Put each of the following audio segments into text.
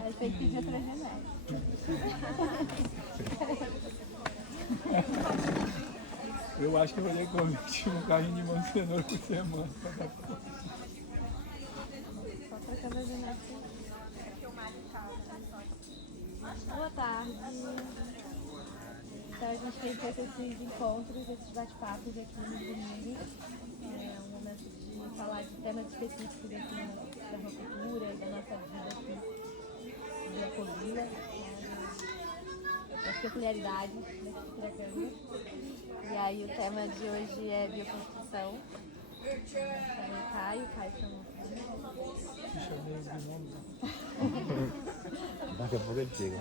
Aí tem que pedir atrás remédio. Eu acho que eu vou ter que comer um carrinho de mão de cenoura por semana. Só pra cada genética. Boa tarde. Então a gente tem feito esses encontros, esses bate-papos aqui no domingo. É um momento de falar de temas específicos aqui da permacultura e da nossa vida aqui de Ecovila, das peculiaridades daqui de Piracanga. E aí o tema de hoje é bioconstrução. Chamei Caio chamou. Me chamei de nome. Daqui a pouco ele chega.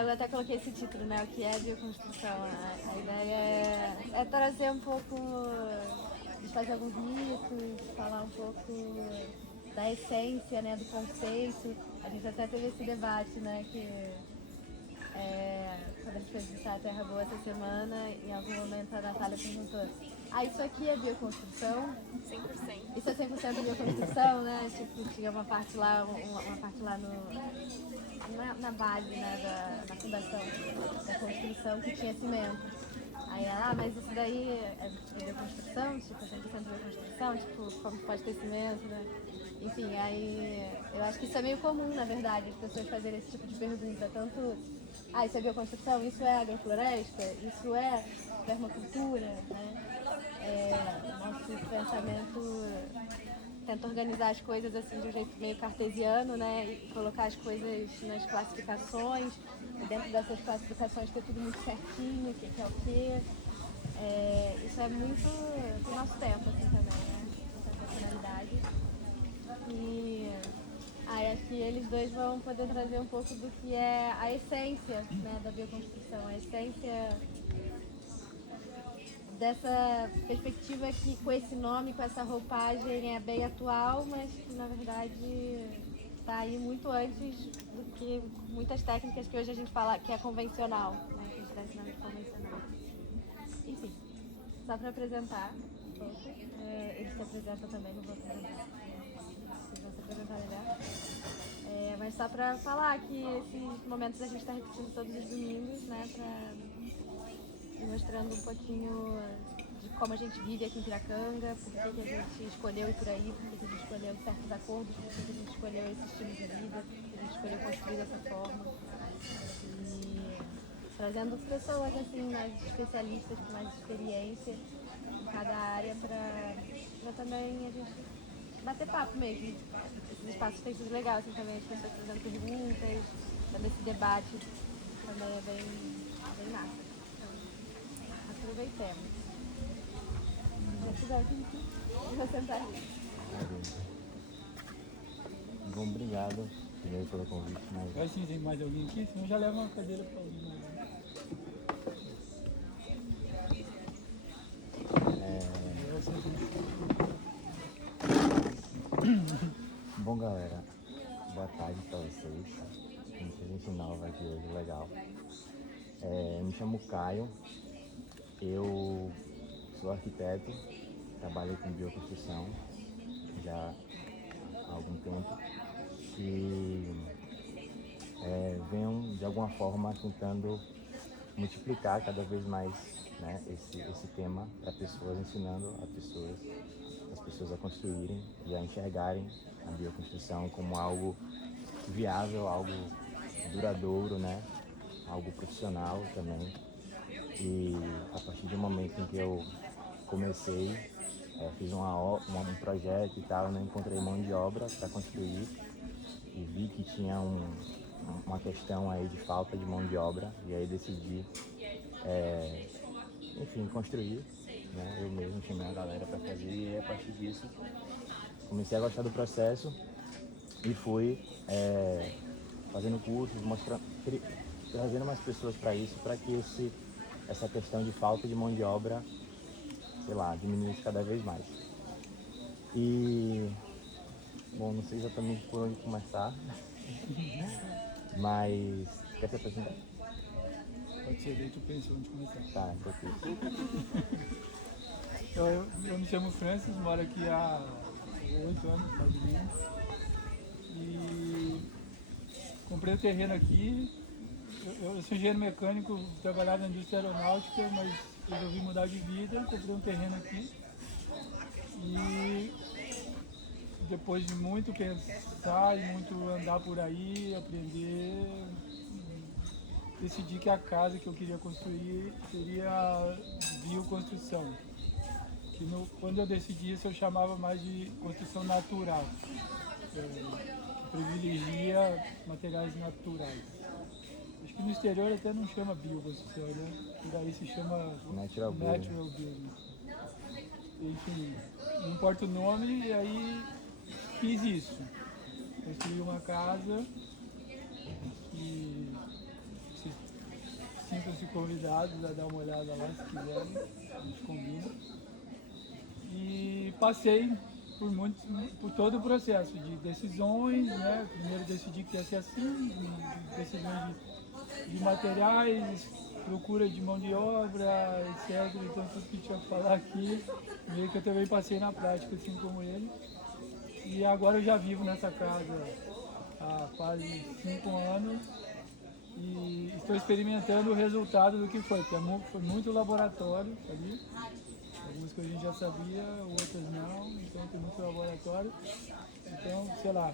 Eu até coloquei esse título, né? O que é bioconstrução? A ideia é trazer um pouco, desfazer alguns mitos, falar um pouco da essência, né? Do conceito. A gente até teve esse debate, né? Que quando a gente foi visitar a Terra Boa essa semana, em algum momento a Natália perguntou: isso aqui é bioconstrução? 100%. Isso é 100% bioconstrução, né? Tipo, tinha uma parte lá, na base, né, da fundação da construção que tinha cimento. Aí ela, mas isso daí é bioconstrução? Tipo, 100% bioconstrução? Tipo, como pode ter cimento, né? Enfim, aí eu acho que isso é meio comum, na verdade, as pessoas fazerem esse tipo de pergunta. Tanto, isso é bioconstrução? Isso é agrofloresta? Isso é permacultura? Né? Nosso pensamento tenta organizar as coisas assim de um jeito meio cartesiano, né? E colocar as coisas nas classificações, e dentro dessas classificações ter tudo muito certinho, o que é o quê. Isso é muito do nosso tempo assim também, né? Essa personalidade. E acho que eles dois vão poder trazer um pouco do que é a essência, né, da bioconstrução, a essência dessa perspectiva que com esse nome, com essa roupagem é bem atual, mas que na verdade está aí muito antes do que muitas técnicas que hoje a gente fala que é convencional, né, que a gente dá esse nome de convencional. Enfim, só para apresentar um pouco, eles se apresentam também, não vou apresentar, vocês vão se apresentar melhor. Mas só para falar que esses momentos a gente está repetindo todos os domingos, né, para ir mostrando um pouquinho de como a gente vive aqui em Piracanga, por que a gente escolheu ir por aí, por que a gente escolheu certos acordos, por que a gente escolheu esse estilo de vida, por que a gente escolheu construir dessa forma. E trazendo pessoas assim, mais especialistas, com mais experiência em cada área para também a gente bater papo mesmo. Esses espaços têm sido legal, assim, também as pessoas fazendo perguntas, dando esse debate também é bem massa. Aproveitemos. Já quiser aqui, vou sentar ali. Bom, obrigado primeiro pelo convite. Mas... Eu acho que tem mais alguém aqui, senão já leva uma cadeira para alguém. Bom, galera, boa tarde para vocês. Muita gente nova aqui hoje, legal. Me chamo Caio, eu sou arquiteto, trabalho com bioconstrução já há algum tempo e venho de alguma forma tentando multiplicar cada vez mais, né, esse tema para pessoas, ensinando as pessoas a construírem e a enxergarem a bioconstrução como algo viável, algo duradouro, né, algo profissional também. E a partir do momento em que eu comecei, fiz um projeto e tal, eu não encontrei mão de obra para construir e vi que tinha uma questão aí de falta de mão de obra e aí decidi, enfim, construir, né? Eu mesmo chamei a galera para fazer e a partir disso comecei a gostar do processo e fui fazendo cursos, trazendo mais pessoas para isso, para que essa questão de falta de mão de obra, sei lá, diminuísse cada vez mais. E, bom, não sei exatamente por onde começar, mas quer se apresentar? Pode ser, daí tu pensou onde começar. Tá, enquanto Eu me chamo Francis, moro aqui há 8 anos, mais ou menos. comprei o terreno aqui. Eu sou engenheiro mecânico, trabalhava na indústria aeronáutica, mas resolvi mudar de vida, comprei um terreno aqui. E depois de muito pensar e muito andar por aí, aprender, decidi que a casa que eu queria construir seria bioconstrução. Quando eu decidi isso, eu chamava mais de construção natural, que privilegia materiais naturais. Acho que no exterior até não chama bioconstrução, né? Por aí se chama Natural building. Enfim, não importa o nome, e aí fiz isso. Construí uma casa que vocês sintam-se convidados a dar uma olhada lá se quiserem, a gente combina. E passei por todo o processo de decisões, né? Primeiro decidi que ia ser assim, de decisões de materiais, procura de mão de obra, etc. Então tudo que tinha que falar aqui, meio que eu também passei na prática, assim como ele. E agora eu já vivo nessa casa há quase 5 anos e estou experimentando o resultado do que foi, porque foi muito laboratório ali. Algumas coisas a gente já sabia, outras não, então tem muito laboratório. Então, sei lá,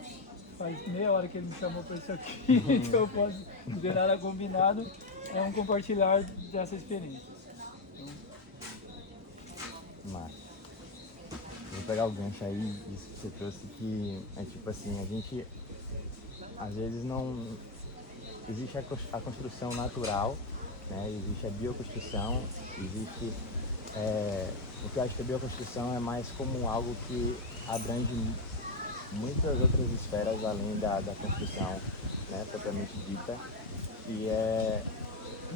faz meia hora que ele me chamou para isso aqui, então eu posso, não ter nada combinado, é um compartilhar dessa experiência. Mas, vou pegar o gancho aí, isso que você trouxe, que é tipo assim, a gente, às vezes não, existe a construção natural, né? Existe a bioconstrução, existe, o que eu acho que a bioconstrução é mais como algo que abrange muitas outras esferas além da construção, né, propriamente dita, e é,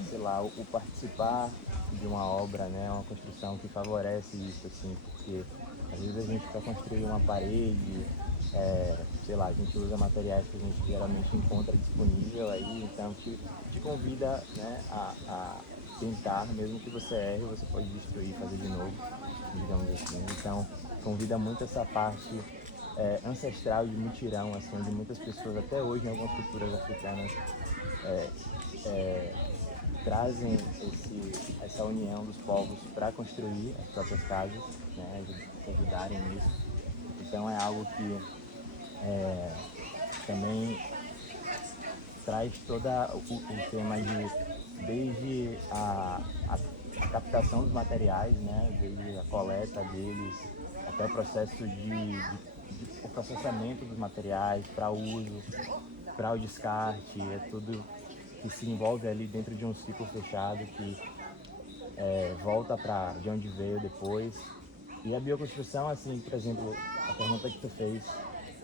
sei lá, o participar de uma obra, né, uma construção que favorece isso, assim, porque às vezes a gente para construir uma parede, sei lá, a gente usa materiais que a gente geralmente encontra disponível aí, então que te convida, né, a tentar, mesmo que você erre, você pode destruir, fazer de novo, digamos assim. Então convida muito essa parte ancestral de mutirão, assim, onde muitas pessoas até hoje em algumas culturas africanas trazem essa união dos povos para construir as próprias casas, né, se ajudarem nisso. Então é algo que também traz todo o tema desde a captação dos materiais, né, desde a coleta deles, até o processo o processamento dos materiais para uso, para o descarte, é tudo que se envolve ali dentro de um ciclo fechado que volta para de onde veio depois. E a bioconstrução, assim, por exemplo, a pergunta que você fez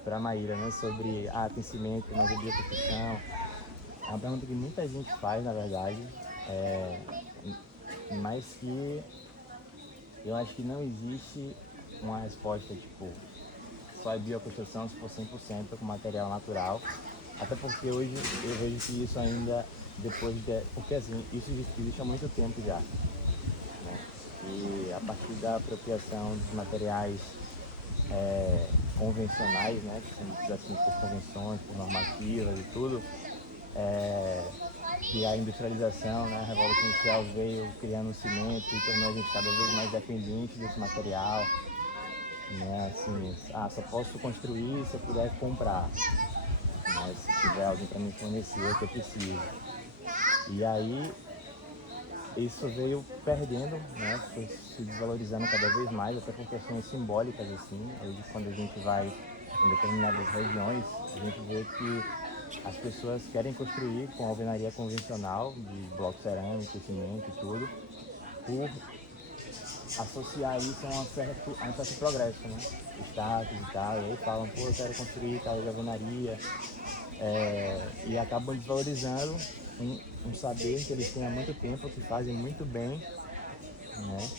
para a Maíra, né, sobre tem cimento, mas a bioconstrução, é uma pergunta que muita gente faz, na verdade, mas que eu acho que não existe uma resposta, tipo, só é bioconstrução se for 100% com material natural, até porque hoje eu vejo que isso ainda, porque assim, isso existe há muito tempo já, né? E a partir da apropriação dos materiais convencionais, né, que são ditos assim por convenções, por normativas e tudo, que a industrialização, né, a Revolução Industrial veio criando o cimento e tornou a gente cada vez mais dependente desse material, né, assim, só posso construir se eu puder comprar, né, se tiver alguém para me fornecer o que eu preciso. E aí isso veio perdendo, né, foi se desvalorizando cada vez mais, até por questões simbólicas, assim. Hoje, quando a gente vai em determinadas regiões, a gente vê que as pessoas querem construir com alvenaria convencional, de bloco cerâmico, cimento e tudo, por associar isso a um certo progresso, né? Status e tal, e aí falam, pô, eu quero construir tal de alvenaria, e acabam desvalorizando um saber que eles têm há muito tempo, que fazem muito bem, né?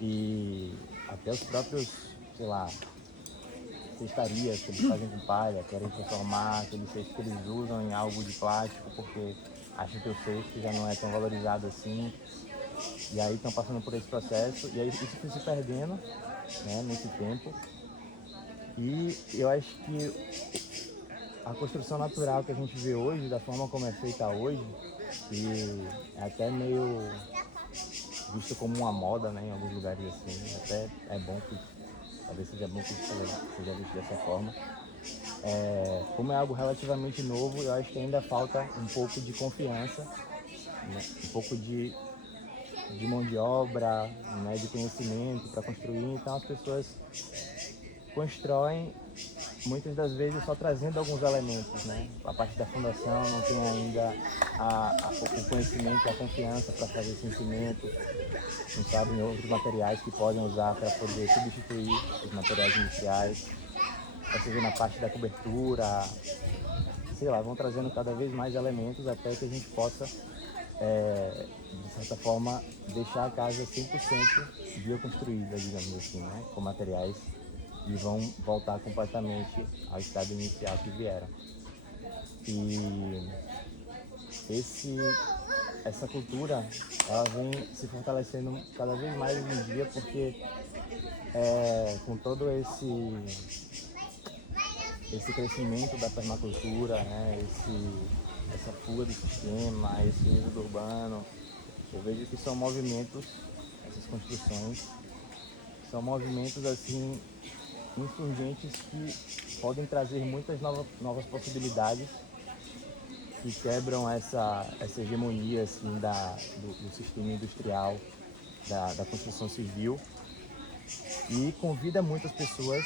E até os próprios, sei lá, cestarias que eles fazem com palha, querem transformar aquele cesto que eles usam em algo de plástico porque acham que o cesto já não é tão valorizado assim, e aí estão passando por esse processo, e aí isso foi se perdendo, né, nesse tempo. E eu acho que a construção natural que a gente vê hoje, da forma como é feita hoje, e é até meio visto como uma moda, né, em alguns lugares assim, até é bom que, talvez seja bom que isso seja visto dessa forma. Como é algo relativamente novo, eu acho que ainda falta um pouco de confiança, né, um pouco de mão de obra, né, de conhecimento para construir, então as pessoas constroem muitas das vezes só trazendo alguns elementos, né? A parte da fundação não tem ainda o conhecimento e a confiança para fazer esse cimento, não sabem outros materiais que podem usar para poder substituir os materiais iniciais, ou seja, na parte da cobertura, sei lá, vão trazendo cada vez mais elementos até que a gente possa, de certa forma, deixar a casa 100% bioconstruída, digamos assim, né? Com materiais e vão voltar completamente ao estado inicial que vieram. E essa cultura, ela vem se fortalecendo cada vez mais hoje em dia, porque com todo esse crescimento da permacultura, né, essa fuga do sistema, esse êxodo urbano, eu vejo que são movimentos, essas construções, são movimentos assim insurgentes que podem trazer muitas novas possibilidades que quebram essa hegemonia assim, do sistema industrial, da construção civil, e convida muitas pessoas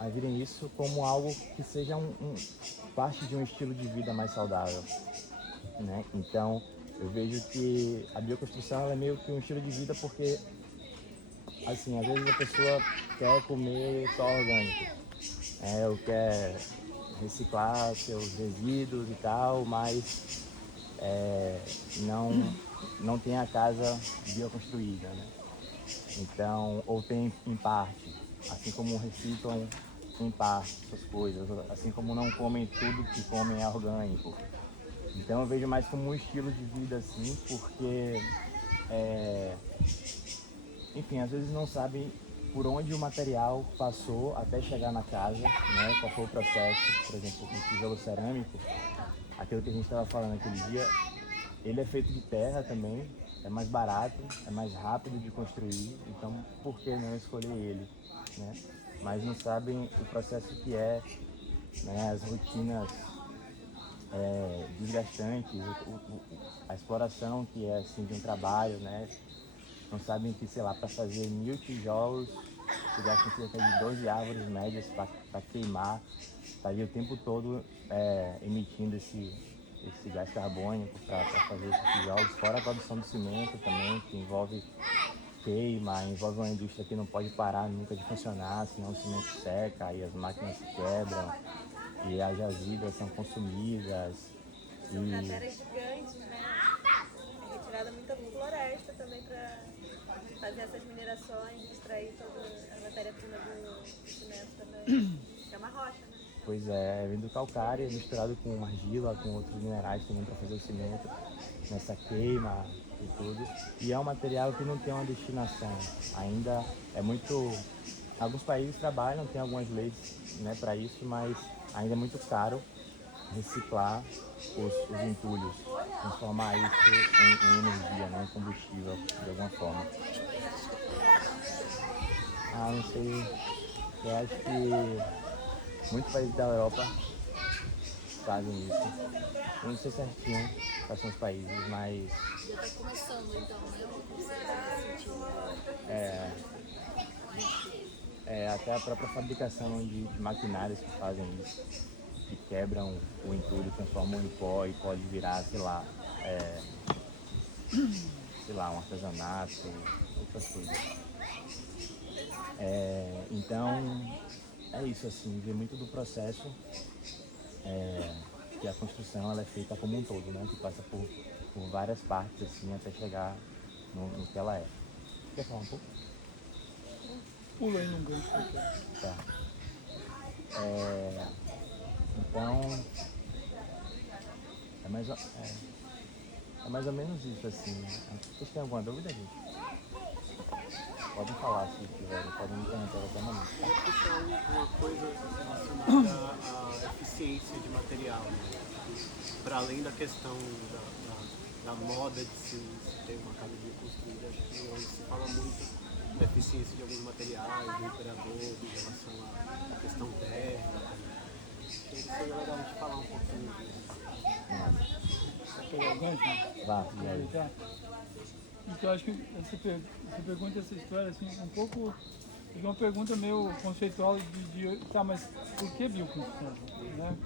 a virem isso como algo que seja parte de um estilo de vida mais saudável, né? Então, eu vejo que a bioconstrução ela é meio que um estilo de vida porque, assim, às vezes a pessoa quer comer só orgânico, ou quer reciclar seus resíduos e tal, mas não tem a casa bioconstruída, né? Então, ou tem em parte, assim como reciclam em parte essas coisas, assim como não comem tudo que comem é orgânico. Então eu vejo mais como um estilo de vida assim, porque, enfim, às vezes não sabem por onde o material passou até chegar na casa, né? Qual foi o processo, por exemplo, o tijolo cerâmico, aquilo que a gente estava falando aquele dia, ele é feito de terra também, é mais barato, é mais rápido de construir, então por que não escolher ele, né? Mas não sabem o processo que é, né? As rotinas desgastantes, a exploração que é assim de um trabalho, né? Não sabem que, sei lá, para fazer 1000 tijolos, se gastam cerca de 12 árvores médias para queimar, tá ali o tempo todo emitindo esse gás carbônico para fazer esses tijolos, fora a produção do cimento também, que envolve queima, envolve uma indústria que não pode parar nunca de funcionar, senão o cimento seca e as máquinas se quebram e as jazidas são consumidas. São crateras gigantes, né? É retirada muita floresta também para fazer essas minerações, extrair toda a matéria-prima do cimento também. É uma rocha, né? Pois é, vem do calcário misturado com argila, com outros minerais também para fazer o cimento, nessa queima e tudo. E é um material que não tem uma destinação. Ainda é muito. Alguns países trabalham, tem algumas leis, né, para isso, mas ainda é muito caro reciclar os entulhos, transformar isso em energia, né, em combustível de alguma forma. Não sei. Eu acho que muitos países da Europa fazem isso. Eu não sei certinho quais são os países, mas Já está começando então, né? até a própria fabricação de maquinários que fazem isso, que quebram o entulho, transformam em pó e pode virar, sei lá, um artesanato, outras coisas. Então, é isso, assim, ver muito do processo que a construção ela é feita como um todo, né? Que passa por várias partes, assim, até chegar no que ela é. Quer falar um pouco? Pula aí num gancho. Tá. Então, é mais ou menos isso, assim. Vocês têm alguma dúvida, gente? podem falar se quiserem, podem me perguntar até o momento. Tá? Isso é uma coisa relacionada à eficiência de material, né? Para além da questão da moda de se ter uma casa bioconstruída, acho que hoje se fala muito da eficiência de alguns materiais, do operador, em relação à questão térmica. Seria legal a gente falar um pouquinho disso. Quer pegar o gancho? Vá, e aí? Tá. Então, eu acho que você pergunta essa história assim, um pouco. É uma pergunta meio conceitual tá, mas por que bioconstrução? Né?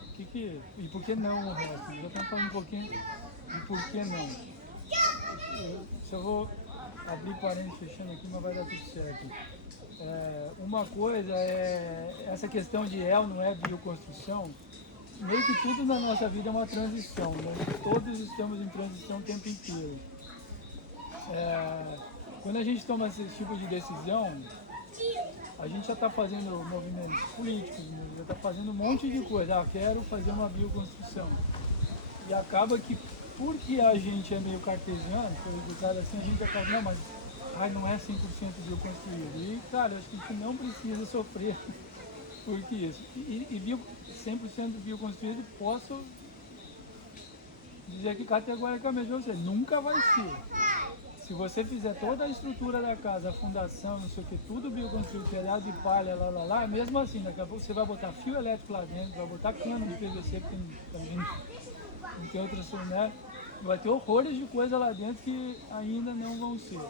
E por que não o resto? Já estamos falando um pouquinho de por que não. Se eu vou abrir parênteses fechando aqui, mas vai dar tudo certo. Uma coisa é essa questão de ou não é bioconstrução. Meio que tudo na nossa vida é uma transição, né? Todos estamos em transição o tempo inteiro. Quando a gente toma esse tipo de decisão, a gente já está fazendo movimentos políticos, já está fazendo um monte de coisa. Quero fazer uma bioconstrução. E acaba que, porque a gente é meio cartesiano, foi educado assim, a gente acaba, não, mas não é 100% bioconstruído. E, cara, eu acho que a gente não precisa sofrer por isso. E 100% bioconstruído, posso dizer que categoricamente você nunca vai ser. Se você fizer toda a estrutura da casa, a fundação, não sei o que, tudo bioconstruído, telhado de palha, lá, mesmo assim, daqui a pouco você vai botar fio elétrico lá dentro, vai botar cano de PVC, que não tem outras, né? Vai ter horrores de coisa lá dentro que ainda não vão ser.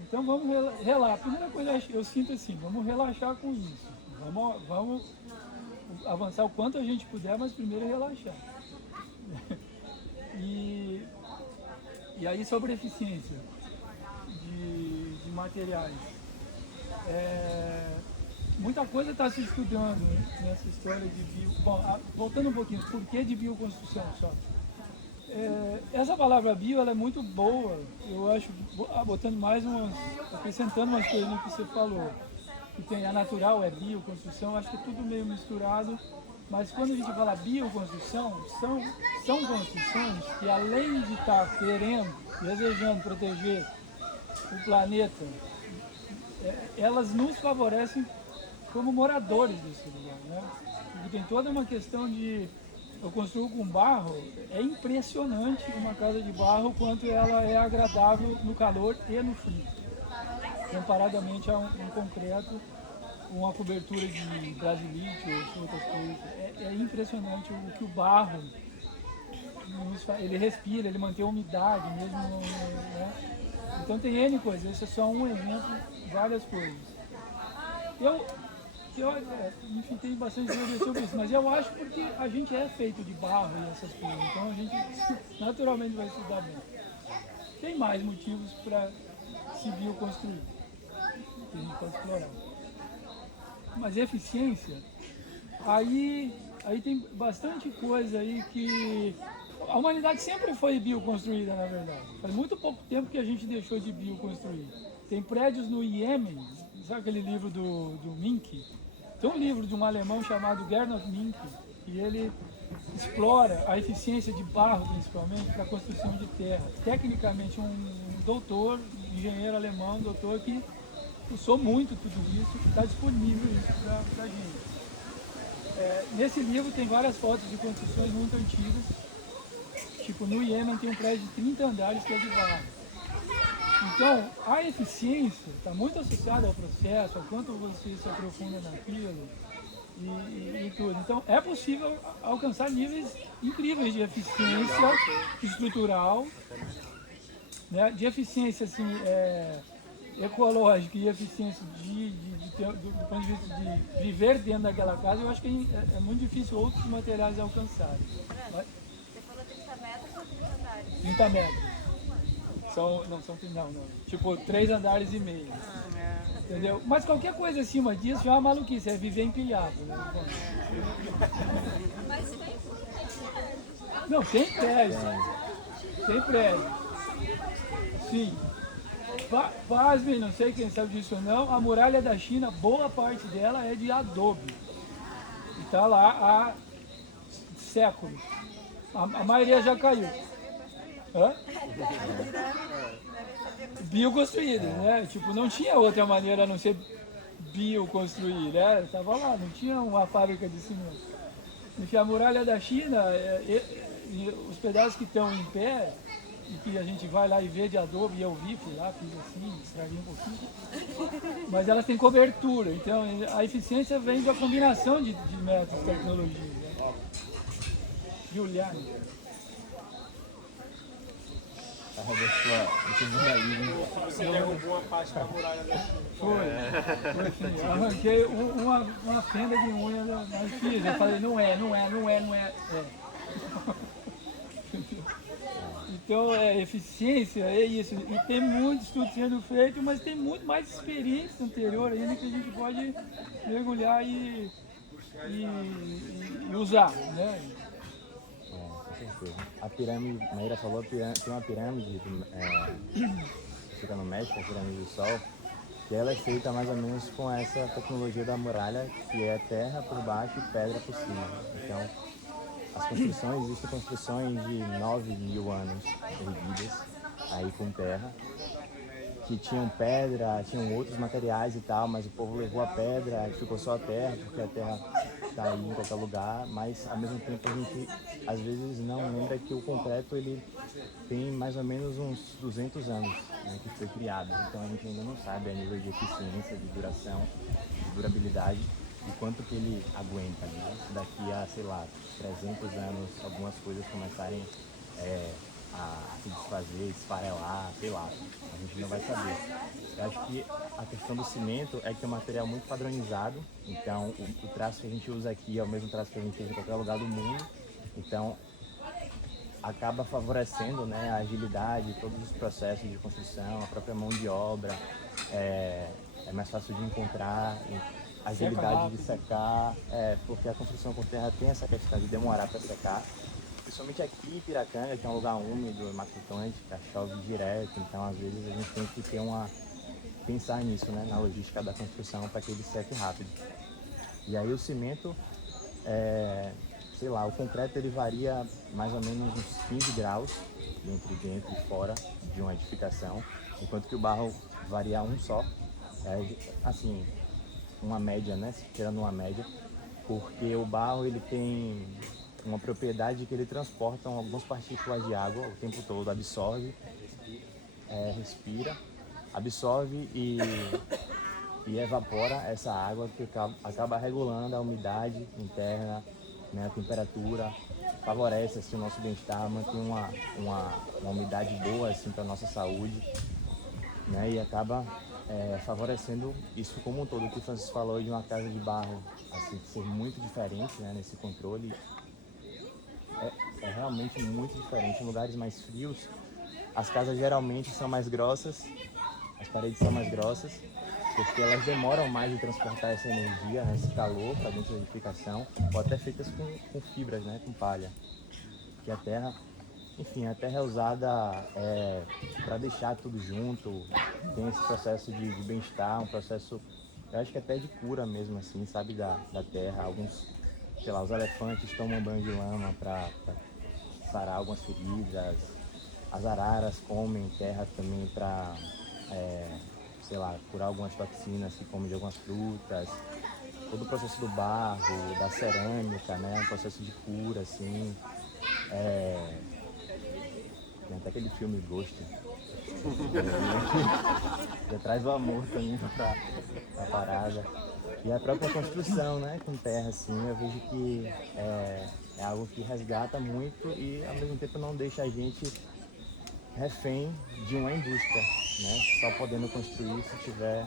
Então vamos relaxar. A primeira coisa eu sinto assim, vamos relaxar com isso. Vamos avançar o quanto a gente puder, mas primeiro relaxar. E aí sobre eficiência de materiais. Muita coisa está se estudando nessa história de bio. Bom, voltando um pouquinho, por que de bioconstrução só? Essa palavra bio ela é muito boa, eu acho, botando acrescentando umas coisas no que você falou. Que tem a natural, é bioconstrução, acho que é tudo meio misturado. Mas quando a gente fala bioconstrução, são construções que além de estar querendo, desejando proteger o planeta, elas nos favorecem como moradores desse lugar, né? Porque tem toda uma questão de... Eu construo com barro, é impressionante uma casa de barro, quanto ela é agradável no calor e no frio, comparadamente a um concreto, uma cobertura de brasilite ou outras coisas. É impressionante o que o barro, ele respira, ele mantém a umidade mesmo, né? Então tem N coisas, esse é só um exemplo, várias coisas. Enfim, tem bastante teoria sobre isso, mas eu acho porque a gente é feito de barro e essas coisas, então a gente naturalmente vai se dar bem. Tem mais motivos para se bioconstruir, que a gente pode explorar. Mas eficiência, aí tem bastante coisa aí que... A humanidade sempre foi bioconstruída, na verdade. Faz muito pouco tempo que a gente deixou de bioconstruir. Tem prédios no Iêmen, sabe aquele livro do Mink? Tem um livro de um alemão chamado Gernot Mink, e ele explora a eficiência de barro, principalmente, para a construção de terra. Tecnicamente, um doutor, engenheiro alemão, doutor que usou muito tudo isso, está disponível isso para a gente. Nesse livro tem várias fotos de construções muito antigas. Tipo, no Iêmen tem um prédio de 30 andares que é de barro. Então, a eficiência está muito associada ao processo, ao quanto você se aprofunda naquilo e tudo. Então, é possível alcançar níveis incríveis de eficiência estrutural, né? De eficiência assim, ecológica e eficiência do ponto de vista de viver dentro daquela casa. Eu acho que é muito difícil outros materiais alcançarem. Você falou 30 metros ou 30 andares? 30 metros. Não. Tipo, 3 andares e meio. Entendeu? Mas qualquer coisa acima disso já é uma maluquice, é viver empilhado. Né? Mas tem. Não, tem prédio. Tem prédio. Sim. Pasmem, não sei quem sabe disso ou não, a muralha da China, boa parte dela é de adobe. E está lá há séculos. A maioria já caiu. Hã? Bioconstruídas, né? Tipo, não tinha outra maneira a não ser bioconstruir, né? Tava lá, não tinha uma fábrica de cimento. Enfim, a muralha da China, os pedaços que estão em pé, e que a gente vai lá e vê de adobe, e eu vi, fui lá, fiz assim, estraguei um pouquinho. Mas elas têm cobertura, então a eficiência vem da combinação de métodos, tecnologias. Né? Juliane. Você derrubou uma parte da muralha da China. Foi assim, arranquei uma fenda de unha nas fiz. Eu falei, não é. Então, eficiência é isso. E tem muito estudo sendo feito, mas tem muito mais experiência anterior ainda que a gente pode mergulhar e usar, né? Com certeza. A pirâmide, Maíra falou, tem uma pirâmide que fica no México, a pirâmide do Sol, que ela é feita mais ou menos com essa tecnologia da muralha, que é terra por baixo e pedra por cima. Então, as construções, existem construções de 9.000 anos erguidas, aí com terra, que tinham pedra, tinham outros materiais e tal, mas o povo levou a pedra e ficou só a terra, porque a terra está aí em qualquer lugar, mas ao mesmo tempo a gente às vezes não lembra que o concreto ele tem mais ou menos uns 200 anos, né, que foi criado, então a gente ainda não sabe a nível de eficiência, de duração, de durabilidade, o quanto que ele aguenta, né? Daqui a, sei lá, 300 anos, algumas coisas começarem a se desfazer, esfarelar, sei lá, a gente não vai saber. Eu acho que a questão do cimento é que é um material muito padronizado, então o traço que a gente usa aqui é o mesmo traço que a gente usa em qualquer lugar do mundo, então acaba favorecendo, né, a agilidade, todos os processos de construção, a própria mão de obra, é mais fácil de encontrar, a agilidade de secar, porque a construção com terra tem essa questão de demorar para secar. Principalmente aqui em Piracanga, que é um lugar úmido, Mata Atlântica, chove direto, então às vezes a gente tem que pensar nisso, né, na logística da construção para que ele seque rápido. E aí o cimento, sei lá, o concreto ele varia mais ou menos uns 15 graus entre dentro e fora de uma edificação, enquanto que o barro varia um só, assim, uma média, né, tirando uma média, porque o barro ele tem uma propriedade que ele transporta algumas partículas de água o tempo todo, absorve, respira, absorve e evapora essa água, que acaba regulando a umidade interna, né, a temperatura, favorece assim, o nosso bem-estar, mantém uma umidade boa assim, para a nossa saúde, né, e acaba favorecendo isso como um todo. O que o Francisco falou de uma casa de barro assim, ser muito diferente, né, nesse controle, é realmente muito diferente. Em lugares mais frios, as casas geralmente são mais grossas, as paredes são mais grossas, porque elas demoram mais de transportar essa energia, né, esse calor para dentro da edificação, ou até feitas com fibras, né, com palha. Que a terra, enfim, a terra é usada para deixar tudo junto, tem esse processo de bem-estar, um processo, eu acho que até de cura mesmo, assim, sabe, da terra. Alguns, sei lá, os elefantes tomam banho de lama para sarar algumas feridas, as araras comem terra também para, sei lá, curar algumas toxinas que comem de algumas frutas. Todo o processo do barro, da cerâmica, né, um processo de cura, assim. Tem até aquele filme Ghost, já traz o amor também pra parada. E a própria construção, né, com terra, assim, eu vejo que é algo que resgata muito e ao mesmo tempo não deixa a gente refém de uma indústria, né, só podendo construir se tiver.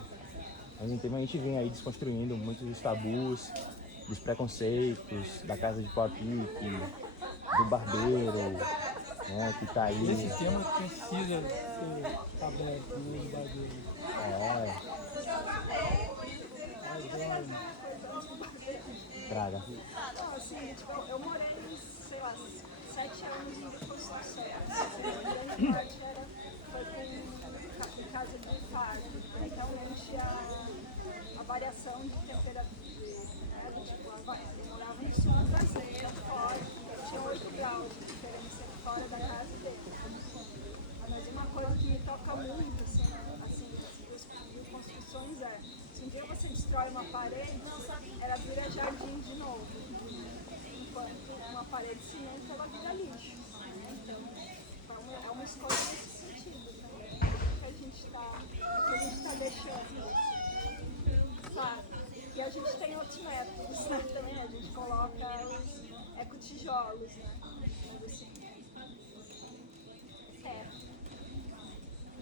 Ao mesmo tempo a gente vem aí desconstruindo muitos dos tabus, dos preconceitos, da casa de pau a pique, do barbeiro, né, que tá aí. Esse tema precisa ser aberto no barbeiro. Traga. Não, assim, tipo, eu morei, sei lá, 7 anos em construção. A grande parte foi com casa de farm. Realmente a variação de temperatura, né, tipo, eu morava em sul brasileiro, fora, tinha 8 graus de diferença fora da casa dele. dia você destrói uma parede, ela vira jardim de novo. Enquanto uma parede de cimento, ela vira lixo. Né? Então, é uma escolha nesse sentido também. Que a gente está deixando, sabe? E a gente tem outros métodos, né? Também a gente coloca os ecotijolos, né? Mas assim,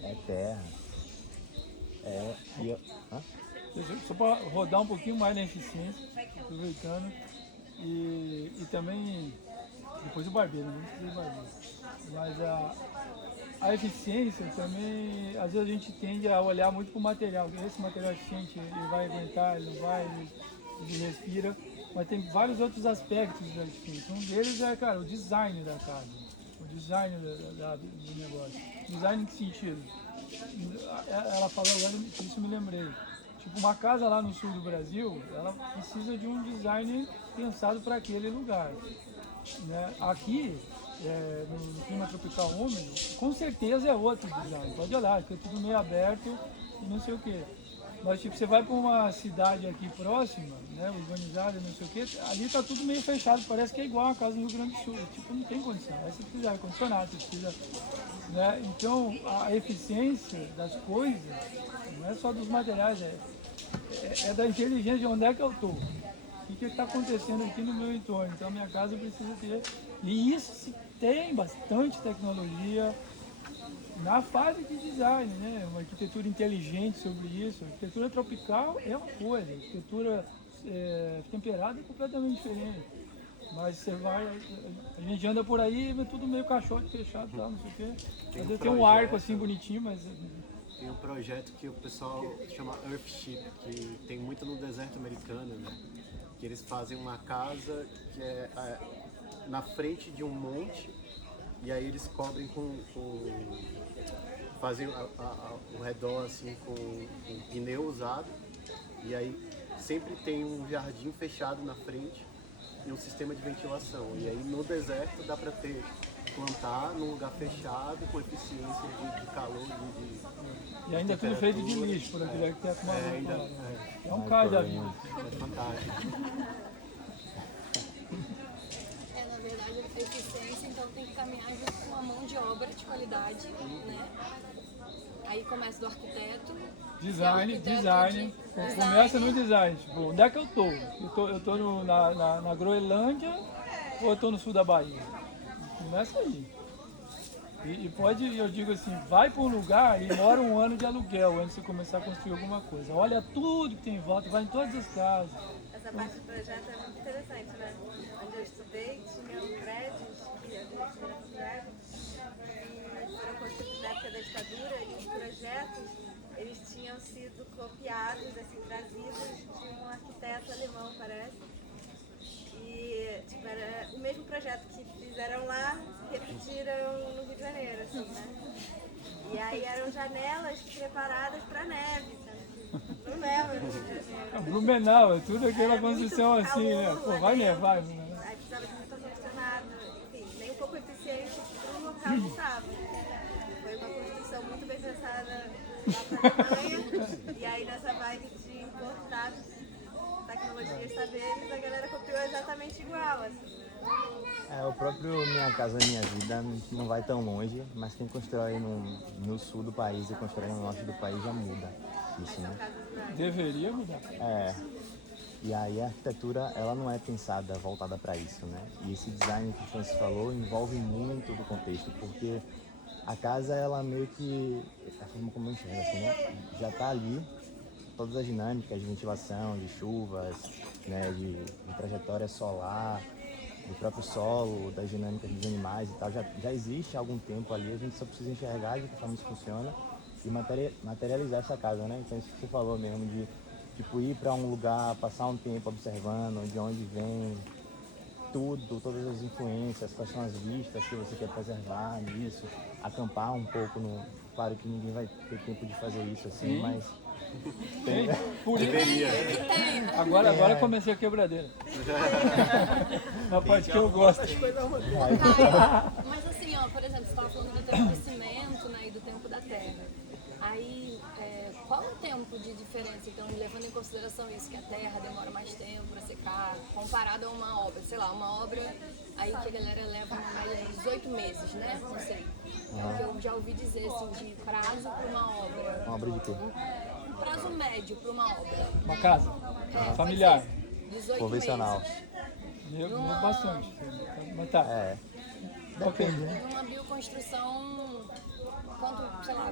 É terra. Só para rodar um pouquinho mais na eficiência, aproveitando. E também, depois o barbeiro, não precisa do barbeiro. Mas a eficiência também, às vezes a gente tende a olhar muito para o material. Esse material é eficiente, ele vai aguentar, ele não vai, ele respira. Mas tem vários outros aspectos da eficiência. Um deles é, cara, o design da casa, o design do negócio. Design em que sentido? Ela falou agora, isso me lembrei. Tipo, uma casa lá no sul do Brasil, ela precisa de um design pensado para aquele lugar. Né? Aqui, no clima tropical úmido, com certeza é outro design. Pode olhar, fica tudo meio aberto e não sei o quê. Mas tipo, você vai para uma cidade aqui próxima, né, urbanizada, não sei o quê, ali está tudo meio fechado, parece que é igual uma casa no Rio Grande do Sul. Tipo, não tem condição. Aí você precisa de ar-condicionado, você precisa. Né? Então, a eficiência das coisas não é só dos materiais, é da inteligência de onde é que eu estou. O que está acontecendo aqui no meu entorno. Então, a minha casa precisa ter. E isso tem bastante tecnologia na fase de design, né? Uma arquitetura inteligente sobre isso. A arquitetura tropical é uma coisa, a arquitetura temperada é completamente diferente. Mas você vai, a gente anda por aí, vê tudo meio caixote fechado, tal, não sei o quê. Às vezes tem um arco assim bonitinho, mas... Tem um projeto que o pessoal chama Earthship, que tem muito no deserto americano, né? Que eles fazem uma casa que é na frente de um monte, e aí eles cobrem fazem o redor assim com pneu usado, e aí sempre tem um jardim fechado na frente e um sistema de ventilação. E aí no deserto dá para plantar num lugar fechado com eficiência de calor, e ainda tudo feito de lixo, por aquele arquiteto maluco. É um cara da vida. É fantástico. Na verdade, a eficiência então tem que caminhar junto com uma mão de obra de qualidade, né? Aí começa do arquiteto. Design. Começa no design. Tipo, onde é que eu tô? Eu tô na Groenlândia ou eu tô no sul da Bahia? Começa aí. E pode, eu digo assim, vai para um lugar e mora um ano de aluguel antes de você começar a construir alguma coisa. Olha tudo que tem em volta, vai em todas as casas. Essa parte do projeto é muito interessante, né? Onde eu estudei, tinha prédios que a gente era e foram construídos na época da ditadura, e os projetos, eles tinham sido copiados, assim, trazidos de um arquiteto alemão, parece. E tipo, era o mesmo projeto que fizeram lá, repetiram no Rio de Janeiro, assim, né? E aí eram janelas preparadas para neve, sabe? Não neva no Rio de Janeiro. Blumenau, é tudo aquela construção assim, né? Pô, vai nevar. Aí precisava de muito ar-condicionado, enfim, nem um pouco eficiente para o local que estava. Foi uma construção muito bem pensada lá para a Alemanha, e aí nessa vibe de importar tecnologias, saberes, a galera copiou exatamente igual, assim. O próprio Minha Casa Minha Vida não vai tão longe, mas quem constrói no sul do país e constrói no norte do país já muda isso, né? Deveria mudar. E aí a arquitetura, ela não é pensada, voltada para isso, né? E esse design que o Francis falou envolve muito do contexto, porque a casa, ela meio que, a forma como eu enxergo, assim, né? Já está ali, todas as dinâmicas de ventilação, de chuvas, né? de trajetória solar, do próprio solo, das dinâmicas dos animais e tal, já existe há algum tempo ali, a gente só precisa enxergar de que forma isso funciona e materializar essa casa, né? Então isso que você falou mesmo, de tipo, ir para um lugar, passar um tempo observando de onde vem tudo, todas as influências, quais são as vistas que você quer preservar nisso, acampar um pouco no... Claro que ninguém vai ter tempo de fazer isso assim, mas... Tem, por Deveria. Agora comecei a quebradeira. Na parte que eu gosto. Mas assim, ó, por exemplo, você estava falando do tempo do cimento, né, e do tempo da terra. Aí, qual o tempo de diferença, então, levando em consideração isso, que a terra demora mais tempo para secar, comparado a uma obra, sei lá, uma obra aí que a galera leva uma média de 18 meses, né? Não sei. Que eu já ouvi dizer, assim, de prazo para uma obra. Uma obra de quê? Um prazo médio para uma obra. Uma casa É, familiar. pode ser 18 Convencional. meses. Meu bastante. Mas tá. Depende, né? Numa bioconstrução,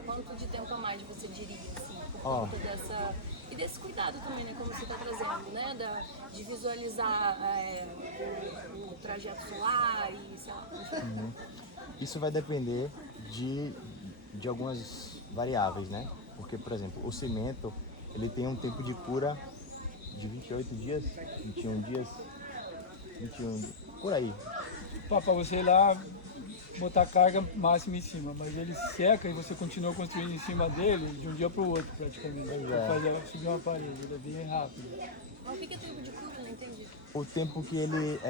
quanto de tempo a mais você diria, assim, por conta dessa... E desse cuidado também, né, como você está trazendo, né, de visualizar o trajeto solar e, sei lá, enfim. Isso vai depender de algumas variáveis, né? Porque, por exemplo, o cimento, ele tem um tempo de cura de 28 dias, 21 dias, 21, por aí. Para você ir lá botar carga máxima em cima, mas ele seca e você continua construindo em cima dele de um dia para o outro praticamente. Para subir uma parede, ele é bem rápido. Mas o que é tempo de cura? Não entendi. O tempo que ele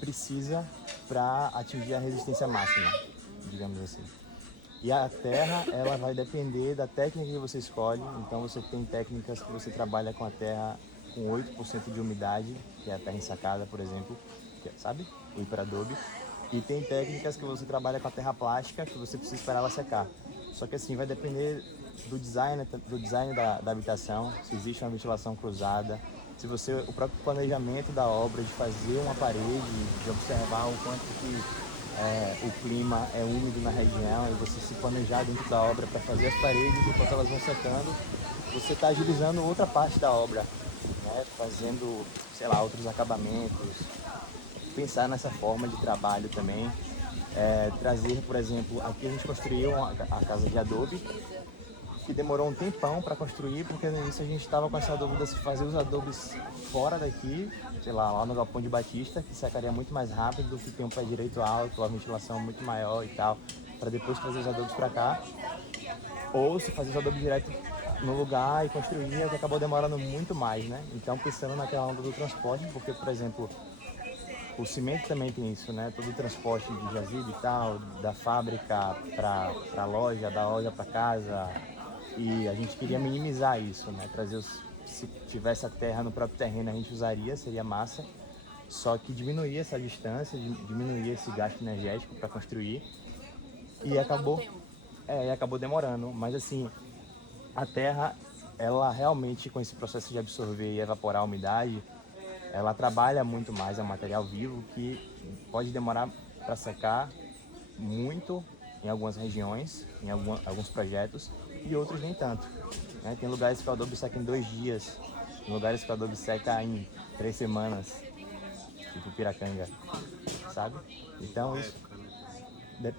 precisa para atingir a resistência máxima, digamos assim. E a terra, ela vai depender da técnica que você escolhe. Então você tem técnicas que você trabalha com a terra com 8% de umidade, que é a terra ensacada, por exemplo, sabe? O hiperadobe. E tem técnicas que você trabalha com a terra plástica, que você precisa esperar ela secar. Só que assim, vai depender do design da habitação, se existe uma ventilação cruzada, se o próprio planejamento da obra, de fazer uma parede, de observar o quanto que o clima é úmido na região, e você se planejar dentro da obra para fazer as paredes enquanto elas vão secando, você está agilizando outra parte da obra, né? Fazendo, sei lá, outros acabamentos, pensar nessa forma de trabalho também, trazer, por exemplo, aqui a gente construiu a casa de adobe, que demorou um tempão para construir, porque no início a gente estava com essa dúvida se fazer os adobes fora daqui, sei lá no Galpão de Batista, que secaria muito mais rápido, do que tem um pé direito alto, a ventilação muito maior e tal, para depois trazer os adobes para cá, ou se fazer os adobes direto no lugar e construir, que acabou demorando muito mais, né? Então, pensando naquela onda do transporte, porque, por exemplo, o cimento também tem isso, né? Todo o transporte de jazigo e tal, da fábrica para a loja, da loja para casa. E a gente queria minimizar isso, né? Se tivesse a terra no próprio terreno, a gente usaria, seria massa. Só que diminuir essa distância, diminuir esse gasto energético para construir. E acabou demorando. Mas assim, a terra, ela realmente, com esse processo de absorver e evaporar a umidade, ela trabalha muito mais, é um material vivo que pode demorar para secar muito em algumas regiões, em alguns projetos, e outros nem tanto, né? Tem lugares que o adobe seca em 2 dias, tem lugares que o adobe seca em 3 semanas, tipo Piracanga, sabe? Então isso,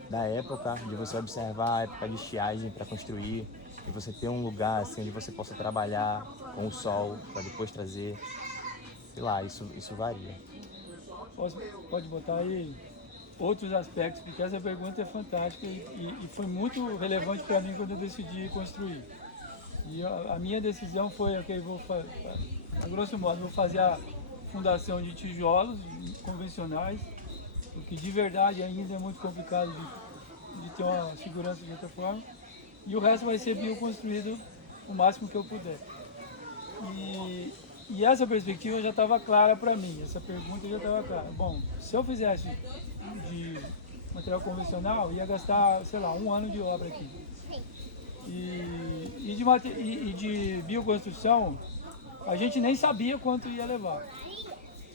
da época de você observar a época de estiagem para construir, e você ter um lugar assim onde você possa trabalhar com o sol para depois trazer, sei lá, isso varia. Pode botar aí outros aspectos, porque essa pergunta é fantástica e foi muito relevante para mim quando eu decidi construir. E a minha decisão foi, ok, a grosso modo, vou fazer a fundação de tijolos convencionais, porque de verdade ainda é muito complicado de ter uma segurança de outra forma, e o resto vai ser bioconstruído o máximo que eu puder. E essa perspectiva já estava clara para mim, essa pergunta já estava clara. Bom, se eu fizesse de material convencional, ia gastar, sei lá, 1 ano de obra aqui. E de bioconstrução, a gente nem sabia quanto ia levar.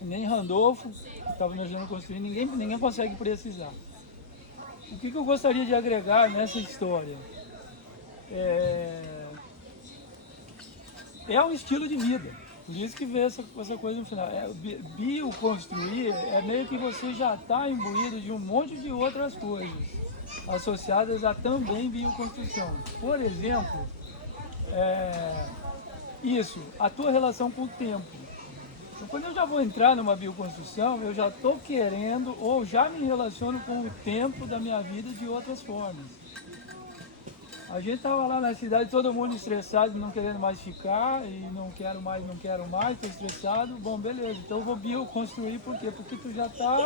Nem Randolfo, que estava me ajudando a construir, ninguém consegue precisar. O que eu gostaria de agregar nessa história? É um estilo de vida. Por isso que vê essa coisa no final. Bioconstruir é meio que você já está imbuído de um monte de outras coisas associadas a também bioconstrução. Por exemplo, a tua relação com o tempo. Então, quando eu já vou entrar numa bioconstrução, eu já estou querendo ou já me relaciono com o tempo da minha vida de outras formas. A gente estava lá na cidade, todo mundo estressado, não querendo mais ficar, e não quero mais, estou estressado. Bom, beleza, então eu vou bioconstruir, por quê? Porque tu já está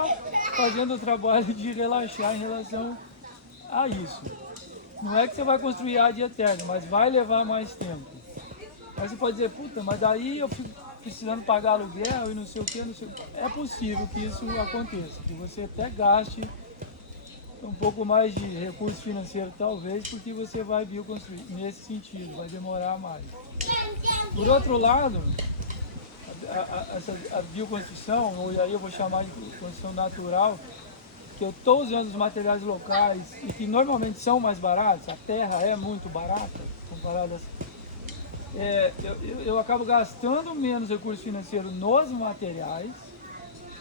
fazendo o trabalho de relaxar em relação a isso. não é que você vai construir ad eterno, mas vai levar mais tempo. Aí você pode dizer, puta, mas daí eu fico precisando pagar aluguel e não sei o que, não sei o que. É possível que isso aconteça, que você até gaste um pouco mais de recurso financeiro, talvez, porque você vai bioconstruir. Nesse sentido, vai demorar mais. Por outro lado, a bioconstrução, ou aí eu vou chamar de construção natural, que eu estou usando os materiais locais e que normalmente são mais baratos, a terra é muito barata, comparada eu acabo gastando menos recurso financeiro nos materiais,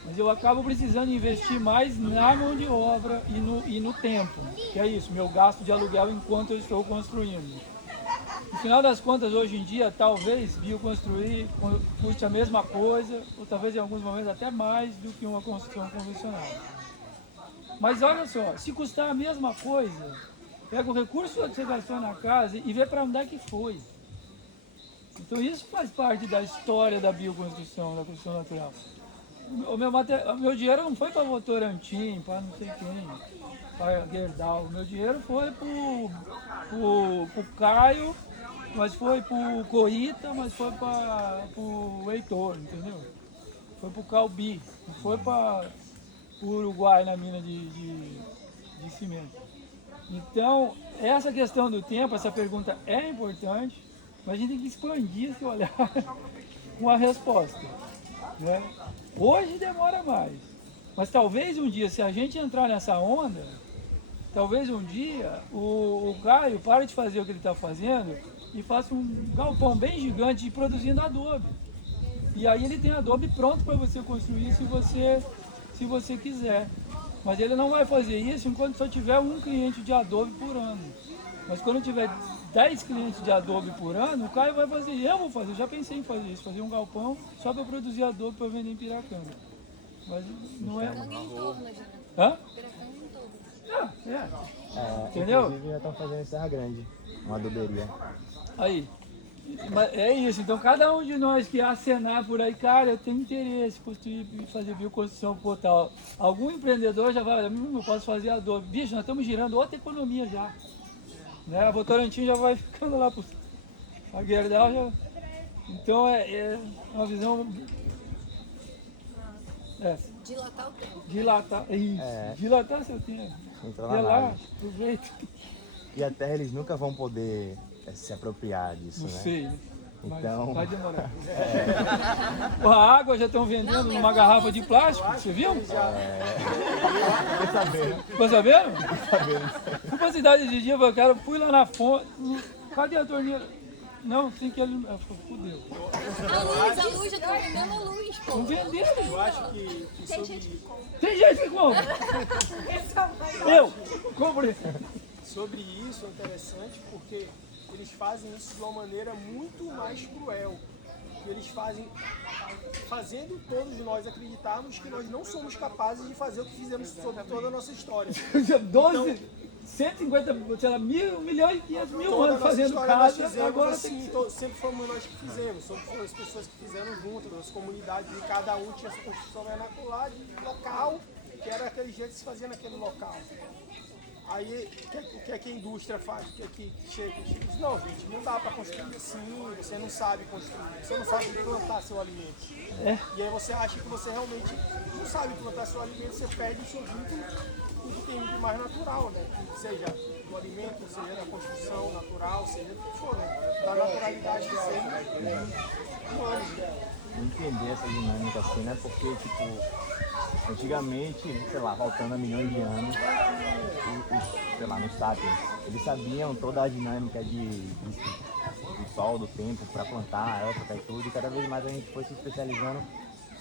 mas eu acabo precisando investir mais na mão de obra e no tempo, que é isso, meu gasto de aluguel enquanto eu estou construindo. No final das contas, hoje em dia, talvez bioconstruir custe a mesma coisa, ou talvez em alguns momentos até mais do que uma construção convencional. Mas olha só, se custar a mesma coisa, pega o recurso que você gastou na casa e vê para onde é que foi. Então isso faz parte da história da bioconstrução, da construção natural. O meu dinheiro não foi para Votorantim, para não sei quem, para Gerdau. O meu dinheiro foi para o Caio, mas foi para o Corita, mas foi para o Heitor, entendeu? Foi para o Calbi, não foi para o Uruguai na mina de cimento. Então, essa questão do tempo, essa pergunta é importante, mas a gente tem que expandir esse olhar com a resposta. Né? Hoje demora mais, mas talvez um dia, se a gente entrar nessa onda, talvez um dia o Caio pare de fazer o que ele está fazendo e faça um galpão bem gigante produzindo adobe. E aí ele tem adobe pronto para você construir se você quiser. Mas ele não vai fazer isso enquanto só tiver um cliente de adobe por ano. Mas quando tiver 10 clientes de adobe por ano, o Caio vai fazer, eu vou fazer, eu já pensei em fazer isso, fazer um galpão só para produzir adobe para vender em Piracanga. Mas não é... Piracanga em torno, né? Hã? Piracanga em torno. Entendeu? Inclusive já estão fazendo em Serra Grande, uma adoberia. Aí, mas é isso, então cada um de nós que acenar por aí, cara, eu tenho interesse em construir, fazer bioconstrução por tal. Algum empreendedor já vai, eu posso fazer adobe. Bicho, nós estamos girando outra economia já. Né? A Votorantim já vai ficando lá, a Gerdau já... Então é uma visão... Dilatar o tempo. Dilatar, isso, dilatar seu tempo. Entrou Vai na lá, nave. aproveita. E a terra eles nunca vão poder se apropriar disso, Não né? sei, né? Mas Então- vai demorar. A água já estão vendendo numa garrafa de plástico, você viu? Fiquei sabendo. Ficou sabendo? Fui pra cidade de dia, cara, fui lá na fonte, cadê a torneira? Não, tem que ele. Fudeu. A luz, eu tô vendendo a luz, pô. Não vendendo. Eu acho que sobre, Tem gente que compra. Eu compro. sobre isso é interessante porque eles fazem isso de uma maneira muito mais cruel. Eles fazendo todos nós acreditarmos que nós não somos capazes de fazer o que fizemos sobre toda a nossa história. 12, 150, sei lá, 1 milhão e 500 mil Toda a anos nossa fazendo história nós casa, fizemos agora assim, tem que... sempre fomos nós que fizemos, foram as pessoas que fizeram juntas, as comunidades, e cada um tinha sua construção vernacular de local, que era aquele jeito que se fazia naquele local. Aí, o que é que a indústria faz? O que é que chega? Diz, não, gente, não dá para construir assim, você não sabe construir, você não sabe plantar seu alimento. E aí você acha que você realmente não sabe plantar seu alimento, você perde o seu vínculo com o que tem de mais natural, né? Seja do alimento, seja da construção natural, seja do que for, né? Da naturalidade de ser humanos, né? Entender essa dinâmica assim, né? Porque, tipo, antigamente, sei lá, voltando a milhões de anos, sei lá, nos sapiens, eles sabiam toda a dinâmica do sol, do tempo, para plantar, a época e tudo, e cada vez mais a gente foi se especializando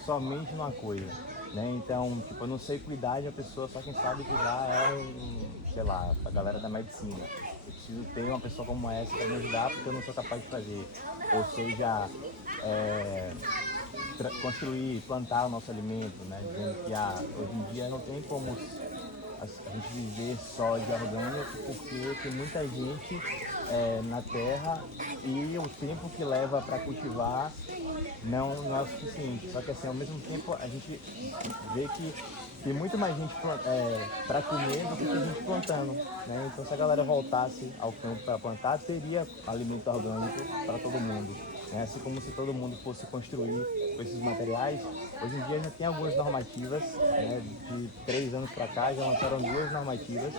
somente numa coisa, né? Então, tipo, eu não sei cuidar de uma pessoa, só quem sabe cuidar é sei lá, a galera da medicina. Eu preciso ter uma pessoa como essa para me ajudar, porque eu não sou capaz de fazer. Ou seja, construir, plantar o nosso alimento, né? Dizendo que hoje em dia não tem como a gente viver só de orgânico, porque tem muita gente na terra e o tempo que leva para cultivar não é o suficiente. Só que assim, ao mesmo tempo a gente vê que tem muito mais gente para comer do que tem gente plantando, né? Então, se a galera voltasse ao campo para plantar, teria alimento orgânico para todo mundo, né? Assim como se todo mundo fosse construir com esses materiais. Hoje em dia já tem algumas normativas, né? De 3 anos para cá já lançaram 2 normativas